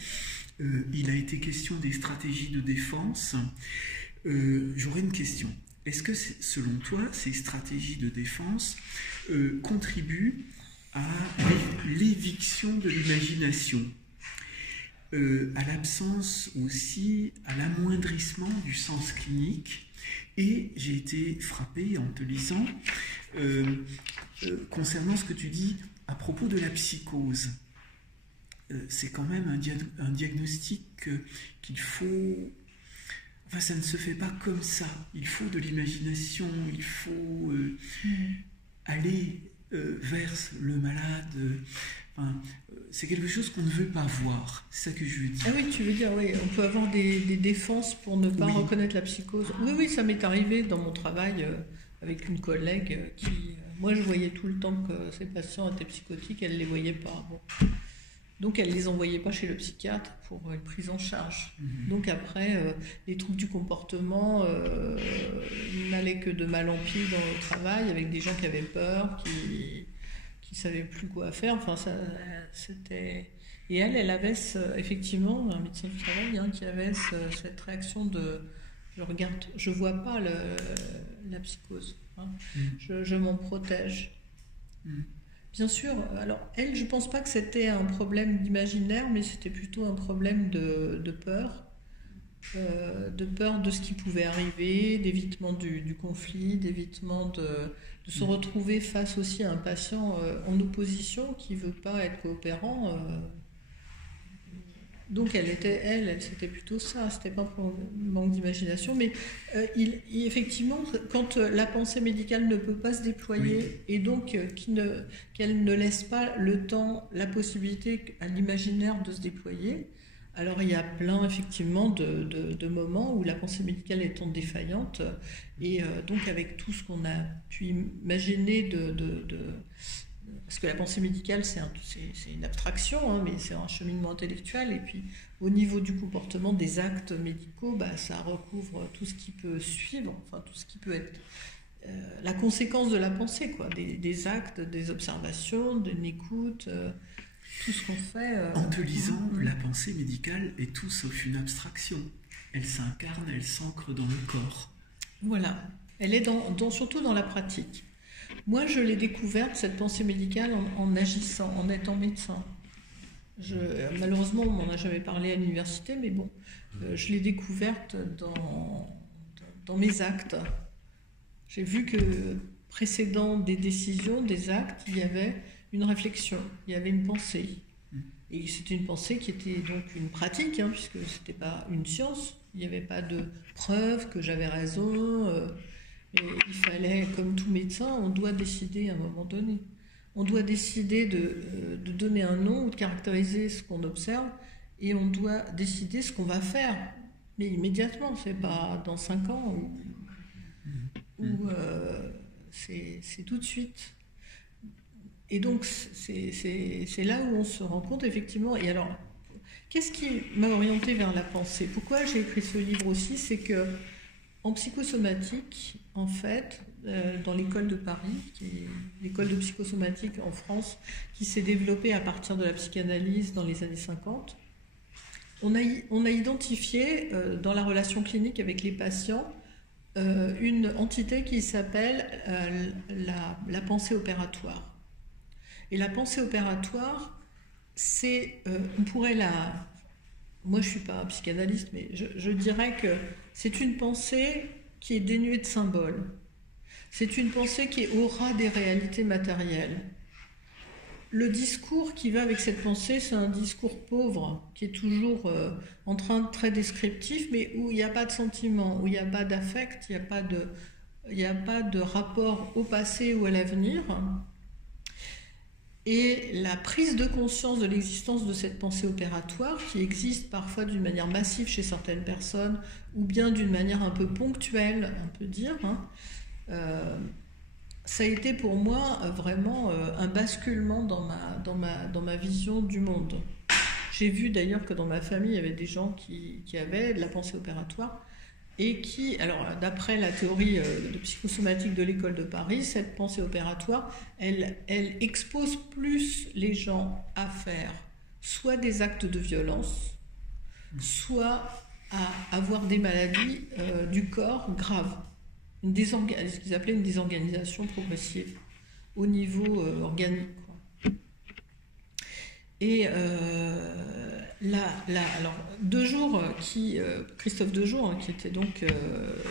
Il a été question des stratégies de défense. J'aurais une question. Est-ce que, selon toi, ces stratégies de défense contribuent à l'éviction de l'imagination, à l'absence aussi, à l'amoindrissement du sens clinique? Et j'ai été frappé en te lisant concernant ce que tu dis à propos de la psychose. C'est quand même un diagnostic qu'il faut... Enfin, ça ne se fait pas comme ça. Il faut de l'imagination, il faut aller vers le malade. C'est quelque chose qu'on ne veut pas voir. C'est ça que je veux dire. Ah oui, tu veux dire, oui, on peut avoir des défenses pour ne pas reconnaître la psychose. Oui, ça m'est arrivé dans mon travail avec une collègue qui... moi, je voyais tout le temps que ces patients étaient psychotiques, elle ne les voyait pas. Bon. Donc, elle ne les envoyait pas chez le psychiatre pour une prise en charge. Donc, après, les troubles du comportement n'allaient que de mal en pis dans le travail, avec des gens qui avaient peur, qui ne savaient plus quoi faire. Enfin, c'était... Et elle avait effectivement, un médecin du travail, qui avait cette réaction de... Je ne vois pas la psychose. Je m'en protège. Bien sûr, alors elle, je ne pense pas que c'était un problème d'imaginaire, mais c'était plutôt un problème de peur de ce qui pouvait arriver, d'évitement du conflit, d'évitement de se retrouver face aussi à un patient en opposition qui ne veut pas être coopérant. Donc c'était plutôt ça, c'était pas pour manque d'imagination, mais effectivement, quand la pensée médicale ne peut pas se déployer et donc qu'elle ne laisse pas le temps, la possibilité à l'imaginaire de se déployer, alors il y a plein effectivement de moments où la pensée médicale est défaillante et donc avec tout ce qu'on a pu imaginer parce que la pensée médicale, c'est une abstraction, mais c'est un cheminement intellectuel. Et puis, au niveau du comportement des actes médicaux, ça recouvre tout ce qui peut suivre, enfin tout ce qui peut être la conséquence de la pensée, quoi, des actes, des observations, d'une écoute, tout ce qu'on fait. En te lisant, la pensée médicale est tout sauf une abstraction. Elle s'incarne, elle s'ancre dans le corps. Voilà. Elle est surtout dans la pratique. Moi, je l'ai découverte, cette pensée médicale, en agissant, en étant médecin. Malheureusement, on m'en a jamais parlé à l'université, mais bon, je l'ai découverte dans mes actes. J'ai vu que, précédant des décisions, des actes, il y avait une réflexion, il y avait une pensée. Et c'était une pensée qui était donc une pratique, puisque ce n'était pas une science, il n'y avait pas de preuve que j'avais raison... Et il fallait, comme tout médecin, on doit décider à un moment donné. On doit décider de donner un nom ou de caractériser ce qu'on observe et on doit décider ce qu'on va faire. Mais immédiatement, c'est pas dans 5 ans ou c'est tout de suite. Et donc, c'est là où on se rend compte, effectivement. Et alors, qu'est-ce qui m'a orientée vers la pensée? Pourquoi j'ai écrit ce livre aussi? C'est que en psychosomatique, en fait, dans l'école de Paris, qui est l'école de psychosomatique en France, qui s'est développée à partir de la psychanalyse dans les années 50, on a identifié dans la relation clinique avec les patients une entité qui s'appelle la pensée opératoire. Et la pensée opératoire, c'est, on pourrait moi je ne suis pas psychanalyste, mais je dirais que c'est une pensée qui est dénuée de symboles. C'est une pensée qui aura des réalités matérielles. Le discours qui va avec cette pensée, c'est un discours pauvre, qui est toujours très descriptif, mais où il n'y a pas de sentiment, où il n'y a pas d'affect, il n'y a pas de rapport au passé ou à l'avenir. Et la prise de conscience de l'existence de cette pensée opératoire, qui existe parfois d'une manière massive chez certaines personnes, ou bien d'une manière un peu ponctuelle, on peut dire, ça a été pour moi vraiment un basculement dans ma vision du monde. J'ai vu d'ailleurs que dans ma famille, il y avait des gens qui avaient de la pensée opératoire, et qui, alors d'après la théorie de psychosomatique de l'école de Paris, cette pensée opératoire, elle expose plus les gens à faire soit des actes de violence, soit à avoir des maladies du corps graves, ce qu'ils appelaient une désorganisation progressive au niveau organique, quoi. Et alors, Christophe Dejour, qui était donc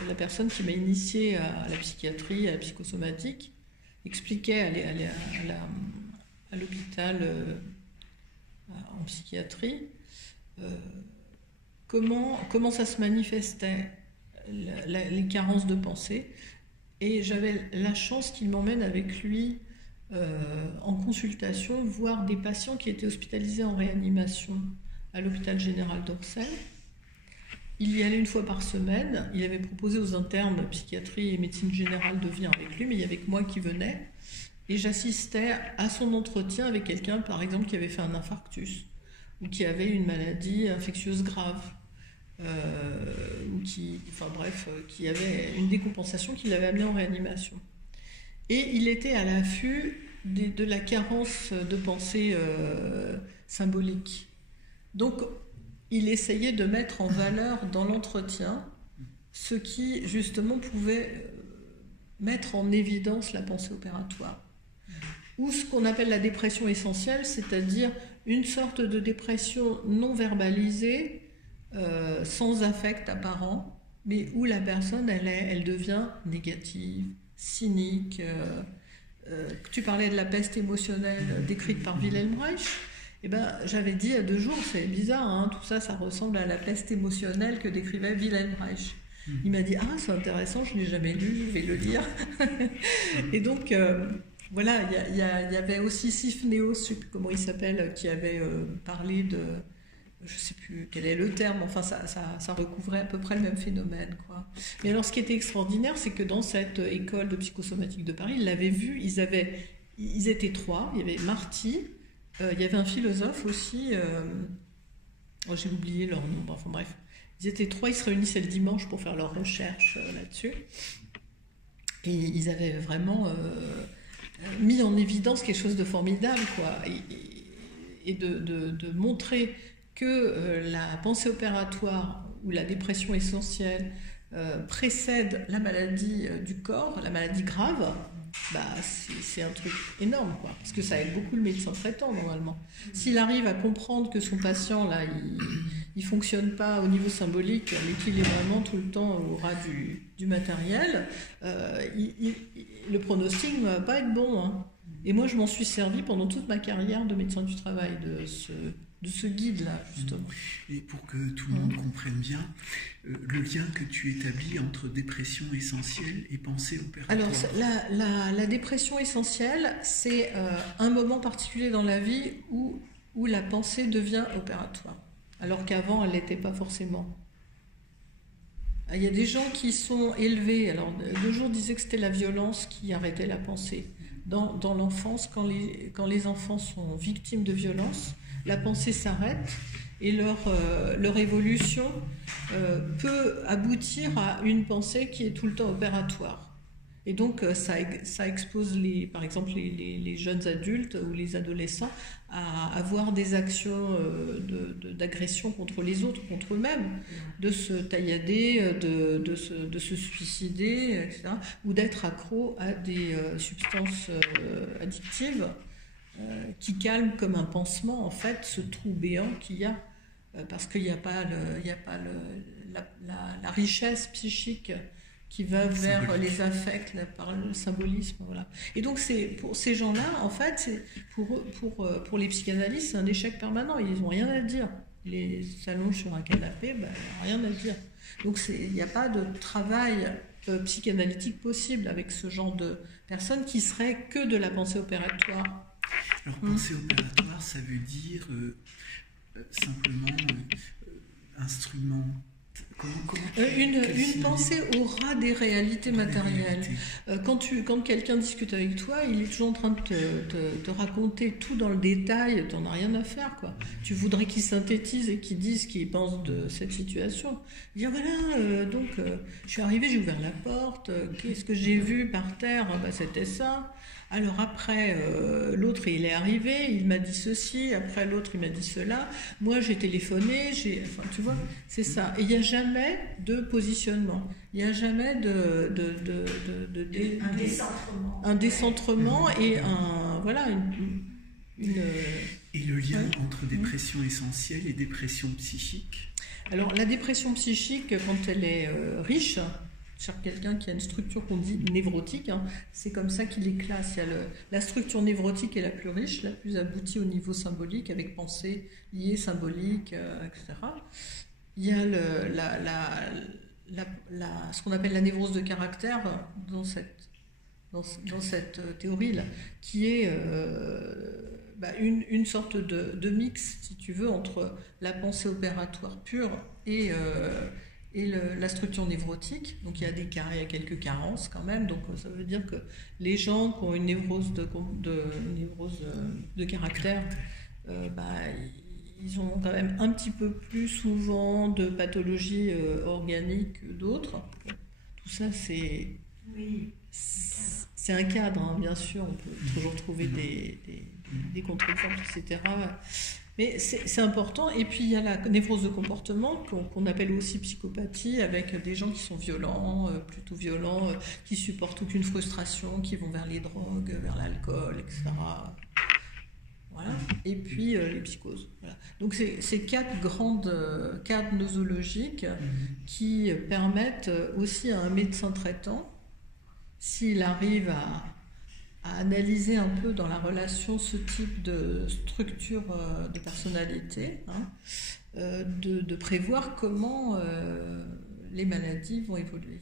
la personne qui m'a initiée à la psychiatrie, à la psychosomatique, expliquait à l'hôpital en psychiatrie comment ça se manifestait, les carences de pensée. Et j'avais la chance qu'il m'emmène avec lui en consultation, voir des patients qui étaient hospitalisés en réanimation à l'hôpital général d'Orsay. Il y allait une fois par semaine. Il avait proposé aux internes psychiatrie et médecine générale de venir avec lui, mais il y avait que moi qui venais. Et j'assistais à son entretien avec quelqu'un, par exemple, qui avait fait un infarctus ou qui avait une maladie infectieuse grave, ou qui avait une décompensation qui l'avait amené en réanimation. Et il était à l'affût de la carence de pensée symbolique. Donc, il essayait de mettre en valeur dans l'entretien ce qui, justement, pouvait mettre en évidence la pensée opératoire. Ou ce qu'on appelle la dépression essentielle, c'est-à-dire une sorte de dépression non verbalisée, sans affect apparent, mais où la personne, elle devient négative, cynique. Tu parlais de la peste émotionnelle décrite par Wilhelm Reich. Eh ben, j'avais dit à Dejour, c'est bizarre, hein, tout ça, ça ressemble à la peste émotionnelle que décrivait Wilhelm Reich. Il m'a dit, ah, c'est intéressant, je ne l'ai jamais lu, je vais le lire. Et donc, voilà, il y avait aussi Sifnéos, je ne sais plus comment il s'appelle, qui avait parlé de, je ne sais plus quel est le terme, enfin, ça recouvrait à peu près le même phénomène, quoi. Mais alors, ce qui était extraordinaire, c'est que dans cette école de psychosomatique de Paris, ils l'avaient vu, ils étaient trois, il y avait Marty, il y avait un philosophe aussi, j'ai oublié leur nom, enfin bref. Ils étaient trois, ils se réunissaient le dimanche pour faire leurs recherches là-dessus. Et ils avaient vraiment mis en évidence quelque chose de formidable, quoi. Et de montrer que la pensée opératoire ou la dépression essentielle précède la maladie du corps, la maladie grave. Bah, c'est un truc énorme, quoi, parce que ça aide beaucoup le médecin traitant normalement. S'il arrive à comprendre que son patient là, il fonctionne pas au niveau symbolique, mais qu'il est vraiment tout le temps au ras du matériel, le pronostic ne va pas être bon, hein. Et moi, je m'en suis servi pendant toute ma carrière de médecin du travail, de ce guide-là, justement. Et pour que tout le monde comprenne bien, le lien que tu établis entre dépression essentielle et pensée opératoire. Alors, la dépression essentielle, c'est un moment particulier dans la vie où la pensée devient opératoire, alors qu'avant, elle n'était pas forcément. Il y a des gens qui sont élevés, alors Dejour disait que c'était la violence qui arrêtait la pensée. dans l'enfance, quand les enfants sont victimes de violences, la pensée s'arrête et leur évolution peut aboutir à une pensée qui est tout le temps opératoire. Et donc, ça expose, par exemple, les jeunes adultes ou les adolescents à avoir des actions d'agression contre les autres, contre eux-mêmes, de se taillader, de se suicider, etc., ou d'être accro à des substances addictives qui calment comme un pansement, en fait, ce trou béant qu'il y a, parce qu'il n'y a pas la richesse psychique qui va vers les affects, par le symbolisme, voilà. Et donc pour ces gens-là, en fait, pour les psychanalystes, c'est un échec permanent. Ils n'ont rien à dire. Ils s'allongent sur un canapé, rien à dire. Donc il n'y a pas de travail psychanalytique possible avec ce genre de personnes qui seraient que de la pensée opératoire. Alors pensée opératoire, ça veut dire simplement instrument. Une pensée aura des réalités matérielles. Quand quelqu'un discute avec toi, il est toujours en train de te raconter tout dans le détail, t'en as rien à faire, quoi. Tu voudrais qu'il synthétise et qu'il dise ce qu'il pense de cette situation. Dire voilà, donc je suis arrivée, j'ai ouvert la porte, qu'est-ce que j'ai vu par terre? C'était ça. Alors après, l'autre il est arrivé, il m'a dit ceci, après l'autre il m'a dit cela, moi j'ai téléphoné, enfin tu vois, c'est ça. Et il n'y a jamais de positionnement, il n'y a jamais un décentrement et Et le lien entre dépression essentielle et dépression psychique? Alors la dépression psychique, quand elle est riche, sur quelqu'un qui a une structure qu'on dit névrotique, c'est comme ça qu'il les classe. Il y a la structure névrotique est la plus riche, la plus aboutie au niveau symbolique, avec pensée liée, symbolique, etc. Il y a ce qu'on appelle la névrose de caractère dans cette théorie-là, qui est une sorte de mix, si tu veux, entre la pensée opératoire pure et la structure névrotique. Donc il y a quelques carences quand même, donc ça veut dire que les gens qui ont une névrose de caractère, ils ont quand même un petit peu plus souvent de pathologies organiques que d'autres. Tout ça c'est un cadre, bien sûr, on peut toujours trouver des contre-exemples, etc. Mais c'est important. Et puis il y a la névrose de comportement qu'on appelle aussi psychopathie, avec des gens qui sont violents, plutôt violents, qui supportent aucune frustration, qui vont vers les drogues, vers l'alcool, etc. Voilà. Et puis les psychoses. Voilà. Donc c'est 4 grandes cadres nosologiques qui permettent aussi à un médecin traitant, s'il arrive à analyser un peu dans la relation ce type de structure de personnalité, de prévoir comment les maladies vont évoluer.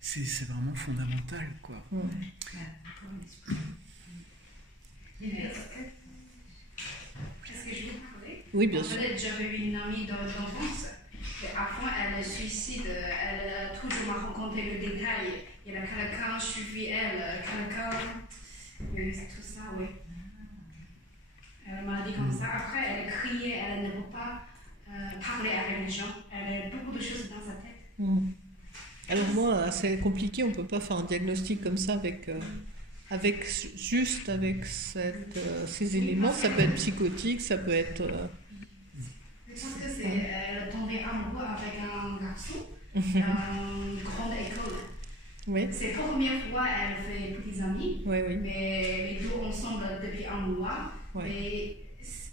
C'est vraiment fondamental, quoi. Est-ce que je peux parler? Oui, bien sûr. Peut-être j'avais une amie d'enfance, et après elle suicide, elle a toujours m'a raconté le détail. Il y a quelqu'un suivi elle, tout ça, oui. Elle m'a dit comme ça. Après, elle criait, elle ne veut pas parler avec les gens. Elle a beaucoup de choses dans sa tête. Alors moi, c'est compliqué, on ne peut pas faire un diagnostic comme ça avec ces éléments. Ça peut être psychotique, ça peut être... Je pense que elle est tombée amoureuse avec un garçon dans une grande école. Oui. C'est la première fois elle fait petits amis, oui. Mais les deux ensemble depuis un mois. Oui. Mais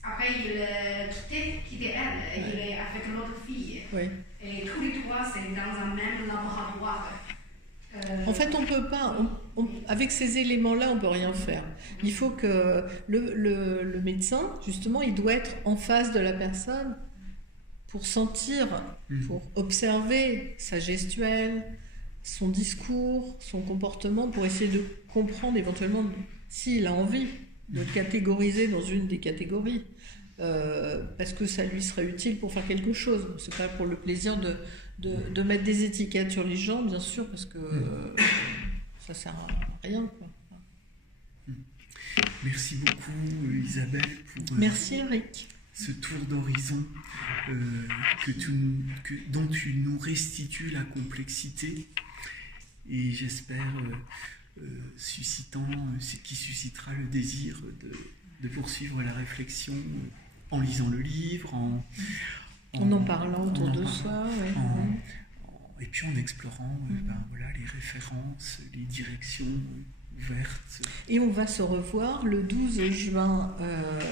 après, il a quitté elle, il est avec l'autre fille. Oui. Et tous les trois, c'est dans un même laboratoire. En fait, on peut pas, avec ces éléments-là, on peut rien faire. Il faut que le médecin, justement, il doit être en face de la personne pour sentir, pour observer sa gestuelle, son discours, son comportement, pour essayer de comprendre éventuellement s'il a envie de le catégoriser dans une des catégories, parce que ça lui serait utile pour faire quelque chose. C'est pas pour le plaisir de mettre des étiquettes sur les gens, bien sûr, parce que ça sert à rien, quoi. Merci beaucoup Isabelle pour merci Eric. Ce tour d'horizon dont tu nous restitues la complexité et j'espère qui suscitera le désir de poursuivre la réflexion en lisant le livre, en parlant autour de soi, et puis en explorant les références, les directions ouvertes. Et on va se revoir le 12 juin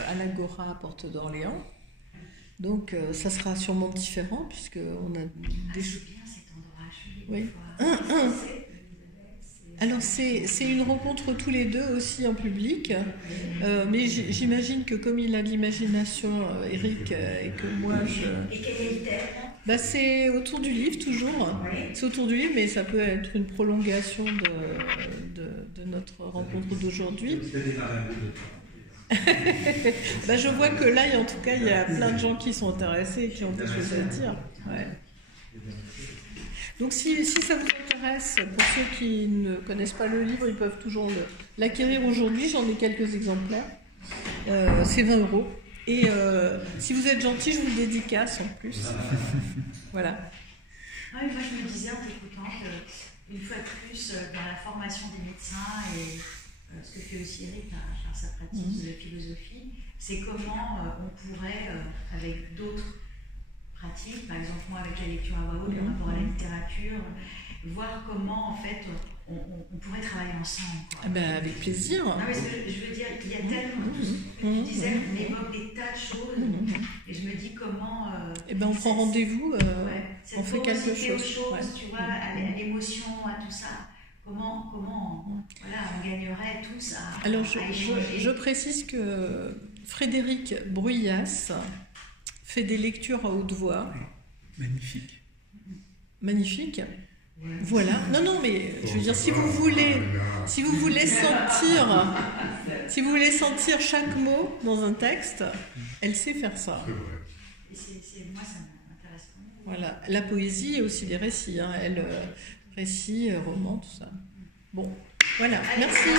à l'Agora à Porte d'Orléans. Donc ça sera sûrement différent puisqu'on a des choses. bien cet endroit, oui. Alors c'est une rencontre tous les deux aussi en public, mais j'imagine que comme il a l'imagination, Eric, et que moi Et quel est le thème ? C'est autour du livre toujours, c'est autour du livre, mais ça peut être une prolongation de notre rencontre d'aujourd'hui. Je vois que là, en tout cas, il y a plein de gens qui sont intéressés et qui ont des choses à dire. Ouais. Donc si ça vous intéresse, pour ceux qui ne connaissent pas le livre, ils peuvent toujours l'acquérir aujourd'hui. J'en ai quelques exemplaires. C'est 20 €. Et si vous êtes gentil, je vous le dédicace en plus. Voilà. Moi, je me disais en t'écoutant qu'une fois de plus, dans la formation des médecins et ce que fait aussi Eric par sa pratique de philosophie, c'est comment on pourrait, avec d'autres pratiques, par exemple moi avec la lecture à voix haute, le rapport à la littérature, voir comment en fait on pourrait travailler ensemble. Avec plaisir. Non, mais je veux dire, il y a tellement, tu disais, on évoque des tas de choses, et je me dis comment... on prend rendez-vous, on fait quelque chose. Tu vois, à l'émotion, à tout ça. Comment on gagnerait tous à Alors, échanger. je précise que Frédéric Bruyas fait des lectures à haute voix. Magnifique. Magnifique. Voilà. Non, mais je veux dire, si vous voulez sentir chaque mot dans un texte, elle sait faire ça. Et moi, ça m'intéresse vraiment. Voilà. La poésie et aussi les récits. Récits, romans, tout ça. Bon, voilà. Merci.